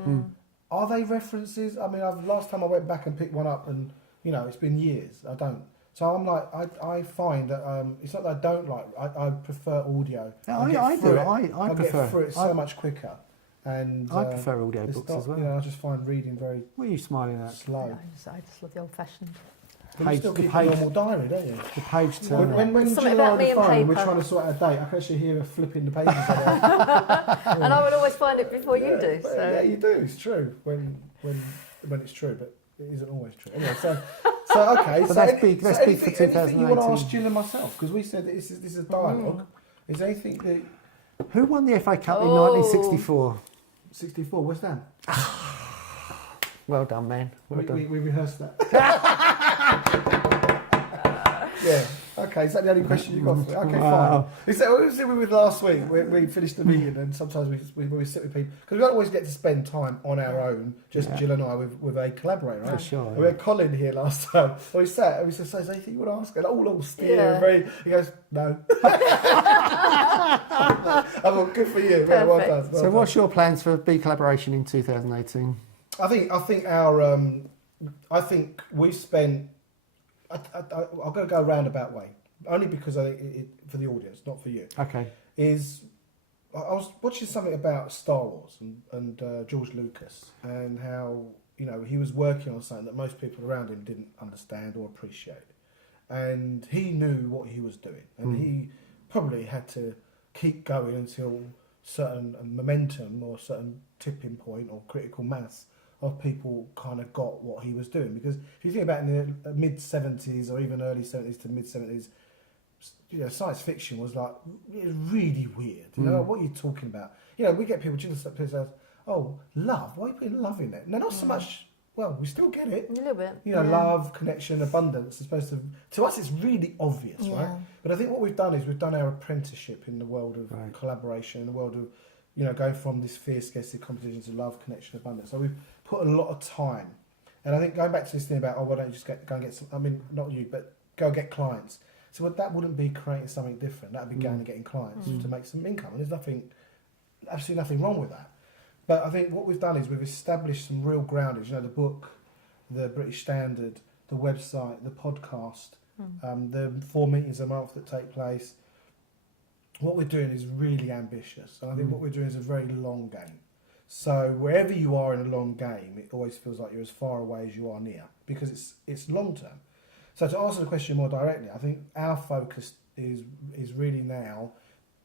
Are they references? I mean, last time I went back and picked one up and, you know, it's been years. I don't. So I'm like, I find that it's not that I don't like. I prefer audio. No, I do. I prefer. Get through it so much quicker. And I prefer audio books as well. You know, I just find reading very. What are you smiling at? Slow. I just love the old-fashioned. But you still keep a normal diary, don't you? The page turner. When Something Jill about on the me and phone and we're paper. trying to sort out a date, I can actually hear her flipping the pages. And I would always find it before you do. So. Yeah, you do. It's true when it's true, but it isn't always true. Anyway, so okay. So that's big. That's big for anything 2018. you want to ask Jill and myself, because we said that this is a dialogue. Is there anything that Who won the FA Cup in Oh. 1964? 64 West Ham? Well done, man. Well We done. rehearsed that. Yeah. Okay, is that the only question you got for me? Okay, Wow. fine. Is that what was it we did last week? We finished the meeting, and sometimes we sit with people because we don't always get to spend time on our own, just Jill and I with a collaborator, right? For sure. And we had Colin here last time. Well, we sat and we said, "So, is there anything you want to ask?" And all steer, Yeah. very. He goes, "No." I thought, good for you. Yeah, well done. Well So, what's your plans for BeCollaboration in 2018? I think our I think we spent. I'm going to go a roundabout way, only because I think it for the audience, not for you. Okay. I was watching something about Star Wars and George Lucas and how he was working on something that most people around him didn't understand or appreciate, and he knew what he was doing, and he probably had to keep going until certain momentum or certain tipping point or critical mass of people kind of got what he was doing. Because if you think about in the mid 70s or even early 70s to mid 70s, science fiction was like really weird. What are you talking about? We get people just say, "Oh, love. Why are you putting love in it?" No, not so much. Well, we still get it. A little bit. Love, connection, abundance. As opposed to us, it's really obvious, right? But I think what we've done is we've done our apprenticeship in the world of collaboration, in the world of going from this fear, scarcity, competition to love, connection, abundance. So we've put a lot of time. And I think going back to this thing about, why don't you just go and get some, I mean, not you, but go get clients. So that wouldn't be creating something different. That would be going and getting clients to make some income. And there's absolutely nothing wrong with that. But I think what we've done is we've established some real groundage. The book, the British Standard, the website, the podcast, the 4 meetings a month that take place. What we're doing is really ambitious. And I think what we're doing is a very long game. So wherever you are in a long game, it always feels like you're as far away as you are near, because it's long term. So to answer the question more directly, I think our focus is really now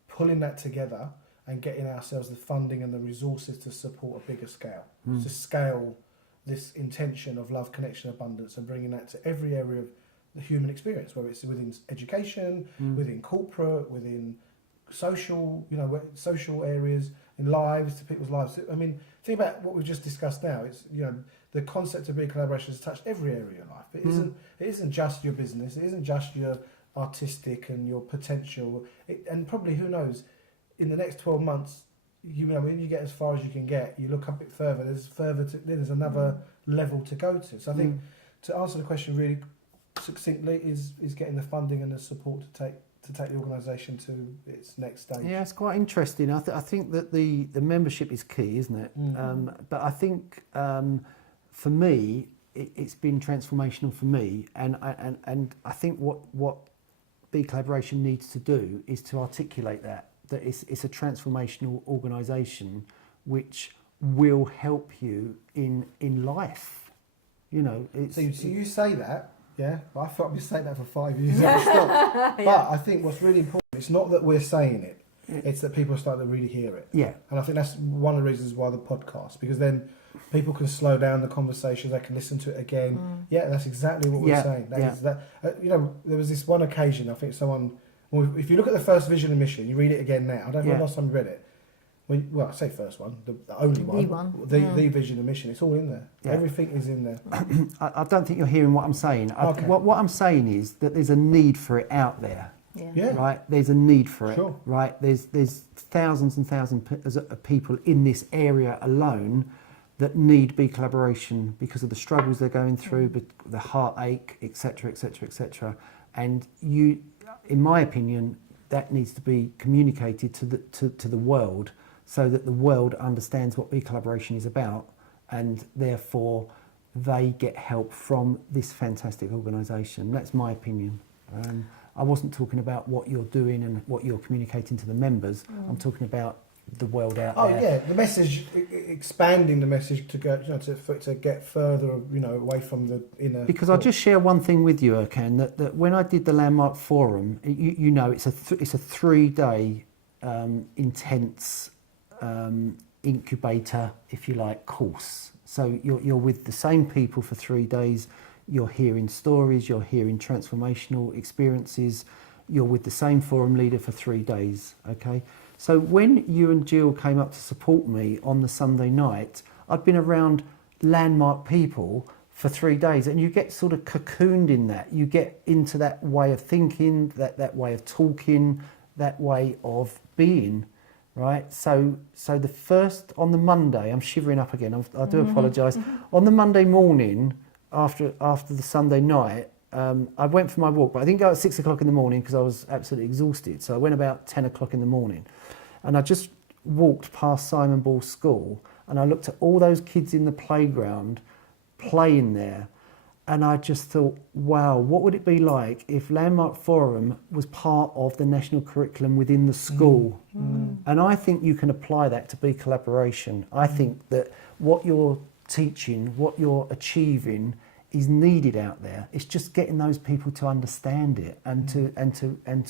pulling that together and getting ourselves the funding and the resources to support a bigger scale, to scale this intention of love, connection, abundance, and bringing that to every area of the human experience, whether it's within education, within corporate, within social, social areas, in lives, to people's lives. I mean, think about what we've just discussed now. It's the concept of BeCollaboration has touched every area of life. It isn't just your business. It isn't just your artistic and your potential. And probably, who knows, in the next 12 months, when you get as far as you can get, you look up a bit further. There's another level to go to. So I think to answer the question really succinctly is getting the funding and the support to take the organisation to its next stage. Yeah, it's quite interesting. I think that the membership is key, isn't it? But I think for me, it's been transformational for me, and I think what BeCollaboration needs to do is to articulate that it's a transformational organisation which will help you in life. You know, so you say that, yeah. I thought I've been saying that for 5 years. But I think what's really important, it's not that we're saying it, it's that people are starting to really hear it. Yeah. And I think that's one of the reasons why the podcast, because then people can slow down the conversation, they can listen to it again. Yeah, that's exactly what we're saying. You know, there was this one occasion, I think someone, well, if you look at the first vision and mission, you read it again now. I don't know when last time you read it. Well, I say first one, the only one, the vision and mission. It's all in there. Yeah. Everything is in there. I don't think you're hearing what I'm saying. Okay. What I'm saying is that there's a need for it out there. Yeah. Right. There's a need for it. Sure. Right. There's thousands and thousands of people in this area alone that need BeCollaboration because of the struggles they're going through, but the heartache, etc., etc., etc. And you, in my opinion, that needs to be communicated to the world, so that the world understands what BeCollaboration is about, and therefore they get help from this fantastic organisation. That's my opinion. I wasn't talking about what you're doing and what you're communicating to the members. I'm talking about the world out there. Oh yeah, the message, expanding the message to go, for it to get further, away from the inner. Because I'll just share one thing with you, Erkan, that when I did the Landmark Forum, it's a 3-day intense incubator, if you like, course. So you're with the same people for 3 days. You're hearing stories, you're hearing transformational experiences. You're with the same forum leader for 3 days, okay? So when you and Gill came up to support me on the Sunday night, I'd been around Landmark people for 3 days, and you get sort of cocooned in that. You get into that way of thinking, that way of talking, that way of being, right? So the first, on the Monday, I'm shivering up again, I do apologise. On the Monday morning, after the Sunday night, I went for my walk, but I didn't go at 6 o'clock in the morning because I was absolutely exhausted. So I went about 10 o'clock in the morning, and I just walked past Simon Ball School, and I looked at all those kids in the playground playing there, and I just thought, wow, what would it be like if Landmark Forum was part of the national curriculum within the school? And I think you can apply that to BeCollaboration. I think that what you're teaching, what you're achieving, is needed out there. It's just getting those people to understand it and to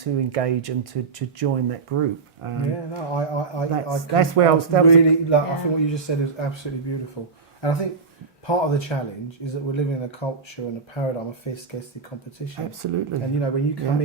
engage and to join that group. That's where I was. I think what you just said is absolutely beautiful. And I think part of the challenge is that we're living in a culture and a paradigm of fierce scarcity competition. Absolutely. And when you come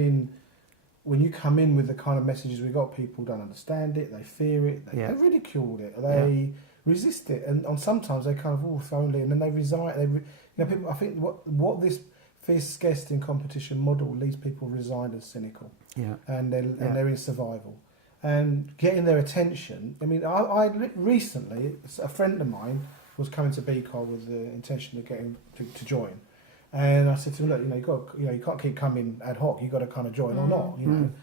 in, with the kind of messages we got, people don't understand it, they fear it, they ridicule it, they resist it, and sometimes they kind of throw in, and then they resign. People. I think what this fierce scarcity and competition model leaves people resigned and cynical. Yeah. And they're in survival, and getting their attention. I mean, I recently, a friend of mine was coming to BeColl with the intention of getting to join, and I said to him, look, you can't keep coming ad hoc. You got to kind of join or not,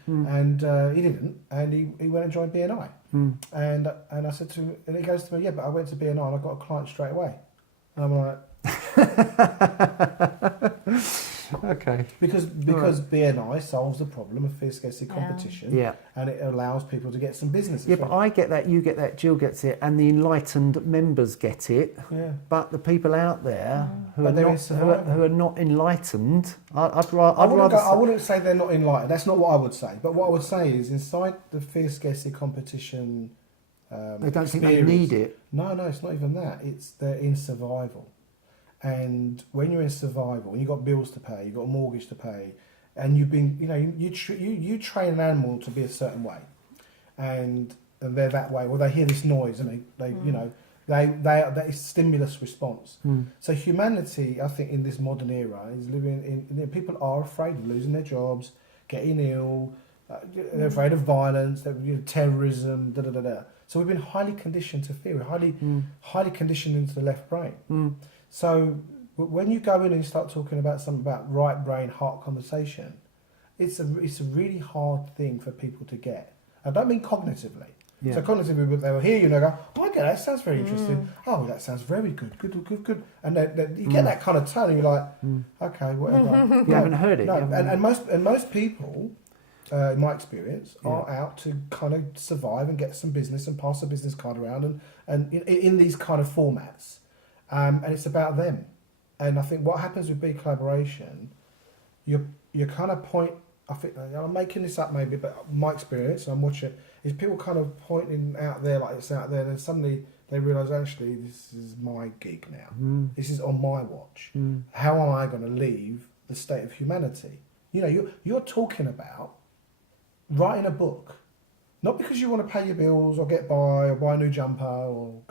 And he didn't, and he went and joined BNI. And I said to him, and he goes to me, yeah, but I went to BNI and I got a client straight away, and I'm like. Okay. Because BNI solves the problem of fierce scarcity competition, and it allows people to get some business. Yeah, but I get that, you get that, Gill gets it, and the enlightened members get it. Yeah. But the people out there who are not enlightened, I wouldn't say they're not enlightened. That's not what I would say. But what I would say is, inside the fierce scarcity competition, they don't think they need it. No, it's not even that. It's they're in survival. And when you're in survival, and you've got bills to pay, you've got a mortgage to pay, and you've been, you train an animal to be a certain way, and they're that way. Well, they hear this noise, and they stimulus response. So humanity, I think, in this modern era, is living in. People are afraid of losing their jobs, getting ill. They're afraid of violence, terrorism, So we've been highly conditioned to fear. We're highly conditioned into the left brain. So when you go in and you start talking about something about right brain, heart conversation, it's a really hard thing for people to get. I don't mean cognitively. Yeah. So cognitively, they will hear you and they go, oh, I get that, sounds very interesting. Oh, that sounds very good. And you get that kind of tone and you're like, okay, whatever. You haven't heard it. No, and most people in my experience, are out to kind of survive and get some business and pass a business card around and in these kind of formats. And it's about them. And I think what happens with BeCollaboration, you're kind of I think I'm making this up maybe, but my experience, I'm watching, is people kind of pointing out there like it's out there, and then suddenly they realise actually this is my gig now. This is on my watch. How am I going to leave the state of humanity? You know, you're talking about writing a book, not because you want to pay your bills or get by or buy a new jumper or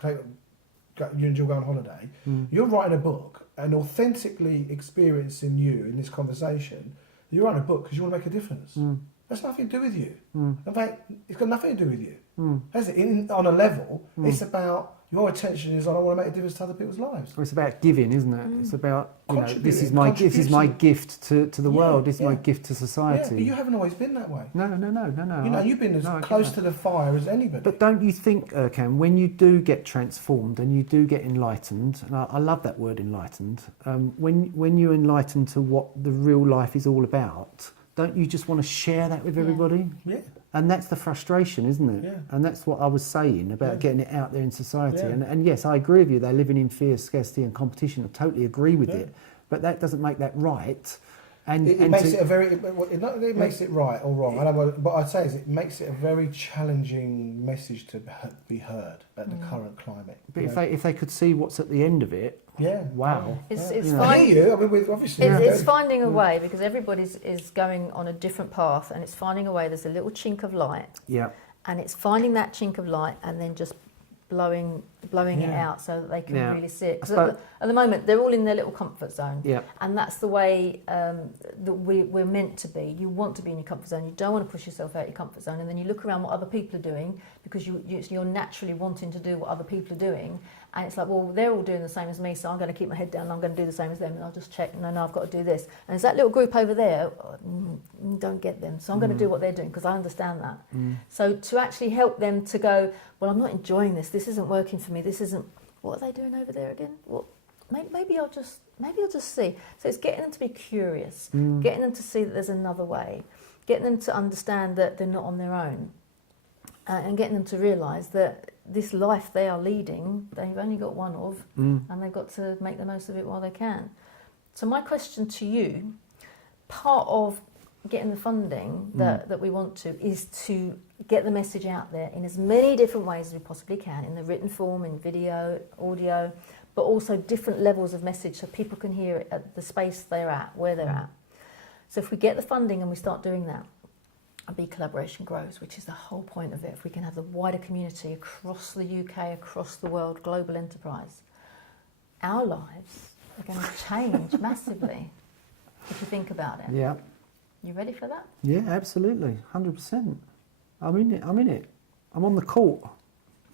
you and Jill go on holiday. You're writing a book and authentically experiencing you in this conversation. You're writing a book because you want to make a difference. That's nothing to do with you. In fact, it's got nothing to do with you. Has it? On a level, it's about your attention is on I want to make a difference to other people's lives. Well, it's about giving, isn't it? It's about this is my gift to the world. This is my gift to society. Yeah, but you haven't always been that way. No. You know, you've been as close to the fire as anybody. But don't you think, Erkan, when you do get transformed and you do get enlightened, and I love that word enlightened, when you're enlightened to what the real life is all about, don't you just want to share that with everybody? Yeah. And that's the frustration, isn't it? Yeah. And that's what I was saying about getting it out there in society. And yes, I agree with you, they're living in fear, scarcity and competition. I totally agree with it. But that doesn't make that right. And it makes it a very, it makes it right or wrong. But I'd say is it makes it a very challenging message to be heard at the current climate. But if they could see what's at the end of it, wow. It's finding a way, because everybody is going on a different path, and it's finding a way. There's a little chink of light, and it's finding that chink of light and then just blowing it out so that they can really see it. Because at the moment they're all in their little comfort zone, and that's the way that we're meant to be. You want to be in your comfort zone. You don't want to push yourself out your comfort zone, and then you look around what other people are doing because you're naturally wanting to do what other people are doing, and it's like, well, they're all doing the same as me, so I'm going to keep my head down and I'm going to do the same as them, and I'll just check, no, I've got to do this. And there's that little group over there, don't get them, so I'm going to do what they're doing because I understand that. So to actually help them to go, well, I'm not enjoying this isn't working for me, this isn't, what are they doing over there again? Well, maybe I'll just see. So it's getting them to be curious, getting them to see that there's another way, getting them to understand that they're not on their own, and getting them to realise that this life they are leading, they've only got one of, and they've got to make the most of it while they can. So my question to you, part of getting the funding that we want to, is to get the message out there in as many different ways as we possibly can, in the written form, in video, audio, but also different levels of message so people can hear it at the space they're at, where they're at. So if we get the funding and we start doing that, BeCollaboration grows, which is the whole point of it. If we can have the wider community across the UK, across the world, global enterprise, our lives are going to change massively, if you think about it. Yeah. You ready for that? Yeah, absolutely, 100%. I'm in it. I'm on the court.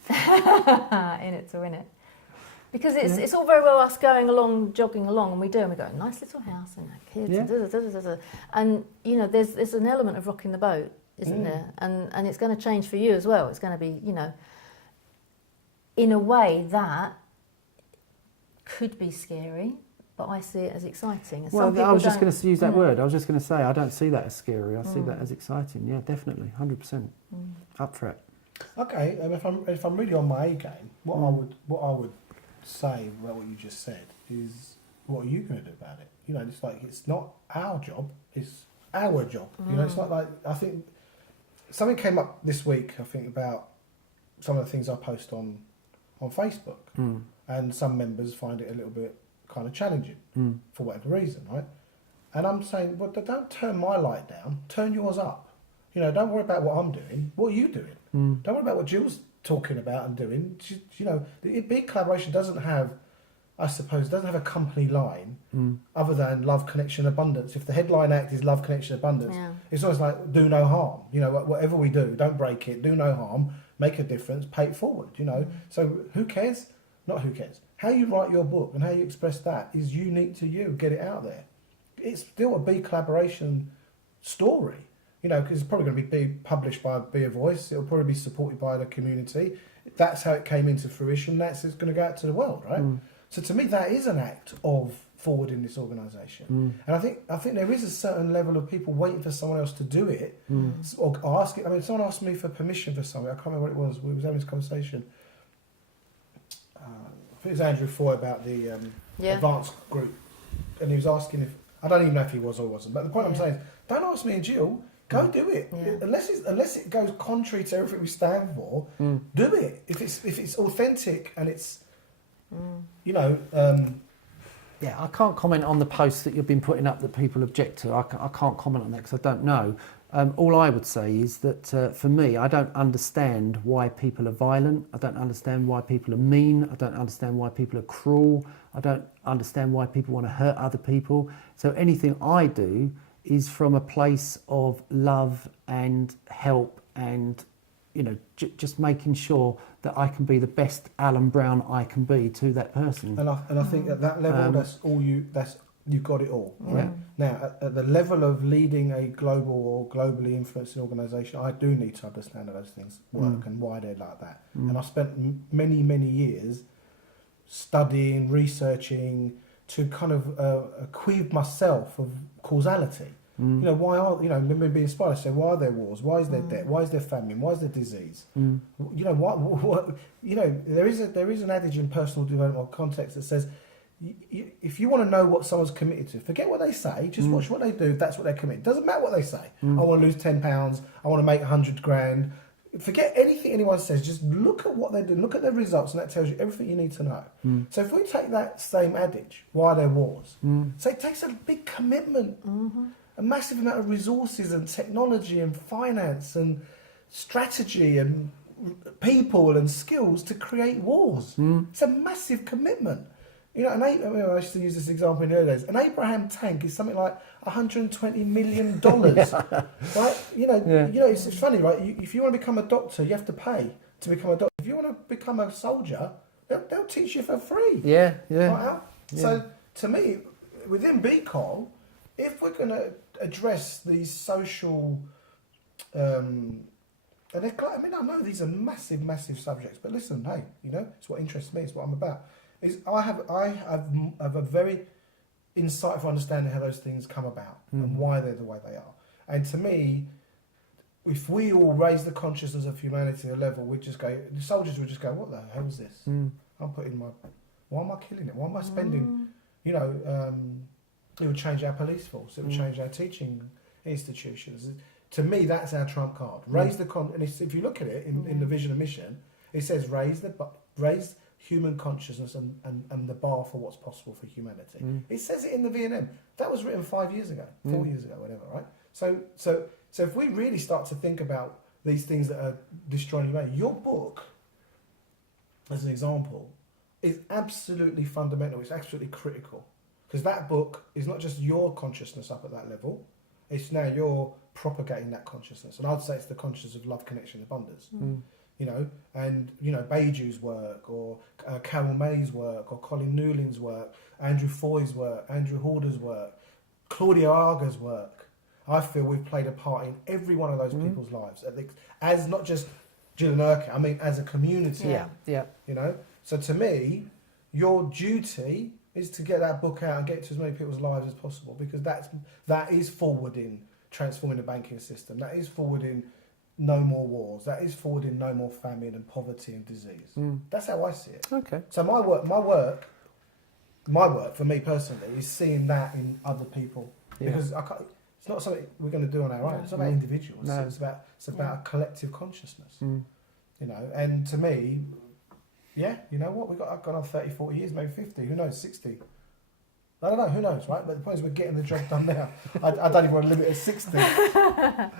In it to win it. Because it's all very well us going along, jogging along, and we go, nice little house and kids, and you know, there's an element of rocking the boat, isn't there? And it's going to change for you as well. It's going to be, you know, in a way that could be scary, but I see it as exciting. And well, I was just going to use that word. I was just going to say I don't see that as scary. I see that as exciting. Yeah, definitely, 100%. Up for it. Okay, if I'm really on my A game, what I would say about what you just said is, what are you going to do about it? You know, it's like, it's not our job, it's our job. You know, it's not like, I think something came up this week, I think, about some of the things I post on Facebook, and some members find it a little bit kind of challenging for whatever reason, right? And I'm saying, well, don't turn my light down, turn yours up. You know, don't worry about what I'm doing. What are you doing? Don't worry about what Jill's talking about and doing. You know, the BeCollaboration doesn't have a company line other than love, connection, abundance. If the headline act is love, connection, abundance, it's always like, do no harm. You know, whatever we do, don't break it, do no harm, make a difference, pay it forward, you know. So who cares? Not who cares. How you write your book and how you express that is unique to you. Get it out there. It's still a BeCollaboration story. You know, because it's probably going to be published by Be a Voice. It'll probably be supported by the community. That's how it came into fruition. That's it's going to go out to the world, right? So to me, that is an act of forward in this organisation. And I think there is a certain level of people waiting for someone else to do it, or asking. I mean, someone asked me for permission for something. I can't remember what it was. We was having this conversation. I think it was Andrew Foy about the advanced group, and he was asking if, I don't even know if he was or wasn't. But the point I'm saying is, don't ask me and Gill. Go and do it. Unless it goes contrary to everything we stand for, do it. If it's authentic and it's Yeah, I can't comment on the posts that you've been putting up that people object to. I can't comment on that because I don't know. All I would say is that for me, I don't understand why people are violent. I don't understand why people are mean. I don't understand why people are cruel. I don't understand why people want to hurt other people. So anything I do is from a place of love and help and, you know, just making sure that I can be the best Alan Brown I can be to that person. And I think at that level, you've got it all. Right? Yeah. Now, at the level of leading a global or globally influencing organisation, I do need to understand how those things work and why they're like that. And I've spent many, many years studying, researching to kind of acquaint myself of causality. You know, why are, you know, me being inspired, I say, why are there wars? Why is there debt? Why is there famine? Why is there disease? You know, what you know, there is an adage in personal development context that says, if you want to know what someone's committed to, forget what they say, just watch what they do. If that's what they're committed. Doesn't matter what they say. I want to lose £10. I want to make 100 grand. Forget anything anyone says. Just look at what they do. Look at their results, and that tells you everything you need to know. So if we take that same adage, why are there wars? So it takes a big commitment, a massive amount of resources and technology and finance and strategy and people and skills to create wars. It's a massive commitment. You know, I used to use this example in the early days. An Abraham tank is something like $120 million, right? You know, it's funny, right? If you want to become a doctor, you have to pay to become a doctor. If you want to become a soldier, they'll teach you for free. Yeah. Right? So to me, within BeColl, if we're going to address these social, and I know these are massive, massive subjects, but listen, hey, you know, it's what interests me. It's what I'm about. I have a very insightful understanding how those things come about and why they're the way they are. And to me, if we all raise the consciousness of humanity to a level, the soldiers would just go, what the hell is this? Why am I killing it? Why am I spending, you know, it would change our police force, it would change our teaching institutions. To me, that's our trump card. And if you look at it in the vision and mission, it says raise human consciousness and the bar for what's possible for humanity. It says it in the V&M. That was written 5 years ago, 4 years ago, whatever, right? So if we really start to think about these things that are destroying humanity, your book, as an example, is absolutely fundamental. It's absolutely critical. Because that book is not just your consciousness up at that level, it's now you're propagating that consciousness. And I'd say it's the consciousness of love, connection, abundance. You know, and, you know, Beiju's work, or Carol May's work, or Colin Newling's work, Andrew Foy's work, Andrew Horder's work, Claudia Arger's work. I feel we've played a part in every one of those people's lives, as not just Gill and Erkan, I mean, as a community. Yeah. You know, so to me, your duty is to get that book out and get it to as many people's lives as possible, because that is forwarding transforming the banking system. That is forwarding no more wars. That is forwarding no more famine and poverty and disease. That's how I see it. Okay. So my work for me personally is seeing that in other people, because it's not something we're going to do on our own. It's not about individuals. No. It's about a collective consciousness. You know, and to me, you know what? I've gone on 30, 40 years, maybe 50. Who knows? 60. I don't know, who knows, right? But the point is we're getting the job done now. I don't even want to limit it at 60.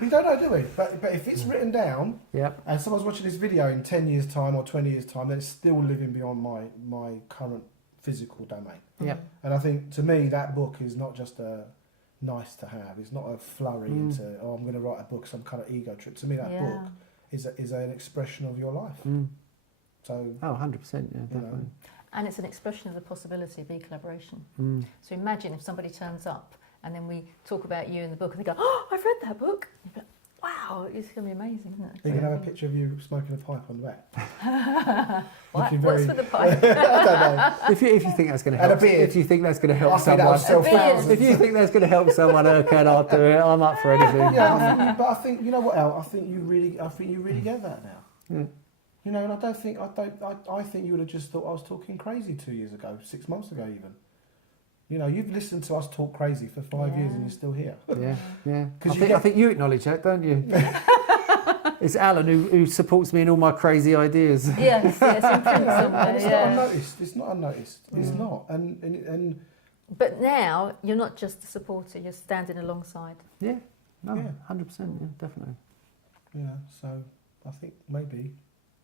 We don't know, do we? But if it's written down, and someone's watching this video in 10 years' time or 20 years' time, then it's still living beyond my current physical domain. And I think, to me, that book is not just a nice to have. It's not a flurry into, I'm going to write a book, some kind of ego trip. To me, that book is an expression of your life. So, 100%, definitely. And it's an expression of the possibility of BeCollaboration. So imagine if somebody turns up and then we talk about you in the book and they go, oh, I've read that book. wow, it's going to be amazing, isn't it? You can have a picture of you smoking a pipe on the back. What? Looking What's very- with the pipe? I don't know. If you think that's going to And a help, beard. if you think that's going to help I think that'll someone, sell A beard. thousands. if you think that's going to help someone, Erkan, I'll do it. I'm up for anything. Yeah, but I think you know what, Al? I think you really get that now. Yeah. You know, and I think you would have just thought I was talking crazy 2 years ago, 6 months ago, even. You know, you've listened to us talk crazy for 5 years, and you're still here. Yeah. 'Cause I think you acknowledge that, don't you? It's Alan who supports me in all my crazy ideas. Yes, in print And somewhere, it's not yeah. unnoticed. It's not unnoticed. It's not. And But now, you're not just a supporter, you're standing alongside. Yeah, no, Yeah. 100%, yeah, definitely. you know, so I think maybe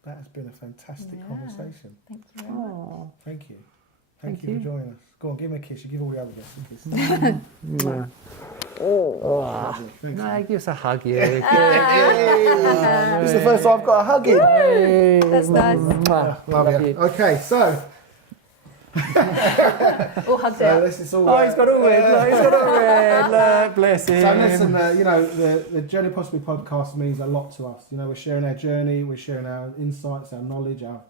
that has been a fantastic Yeah. conversation. Thank you very much. Oh, Thank you. Thank Thank you you. for joining us. Go on, give me a kiss. You give all the other guests a kiss. yeah. Thanks. No, give us a hug, yeah. This is the first time I've got a hug in. That's nice. Love you. Okay, so All hugged so out. this is all. Oh, he's got all red. Look, he's got all red. Look, bless him. So listen, you know, the Journey Possibly podcast means a lot to us. You know, we're sharing our journey, we're sharing our insights, our knowledge, our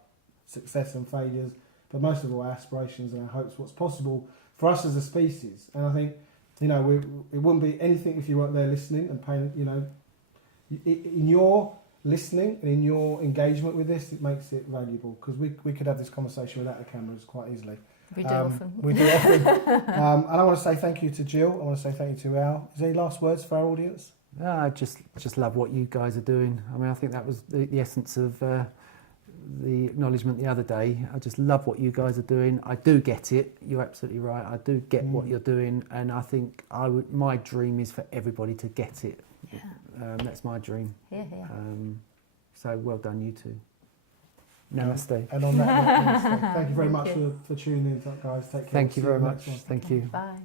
success and failures, but most of all, our aspirations and our hopes, what's possible for us as a species. And I think, you know, it wouldn't be anything if you weren't there listening and paying, you know, in your listening and in your engagement with this, it makes it valuable, because we could have this conversation without the cameras quite easily. We do often. We do often. And I want to say thank you to Gill. I want to say thank you to Al. Is there any last words for our audience? I just love what you guys are doing. I mean, I think that was the essence of the acknowledgement the other day. I just love what you guys are doing. I do get it. You're absolutely right. I do get what you're doing, and I think my dream is for everybody to get it. Yeah. That's my dream. Here, here. So well done, you two. Namaste. And on that note, thank you very much for tuning in, guys. Take care. Thank you See very in the much. next one. Thank you. Bye.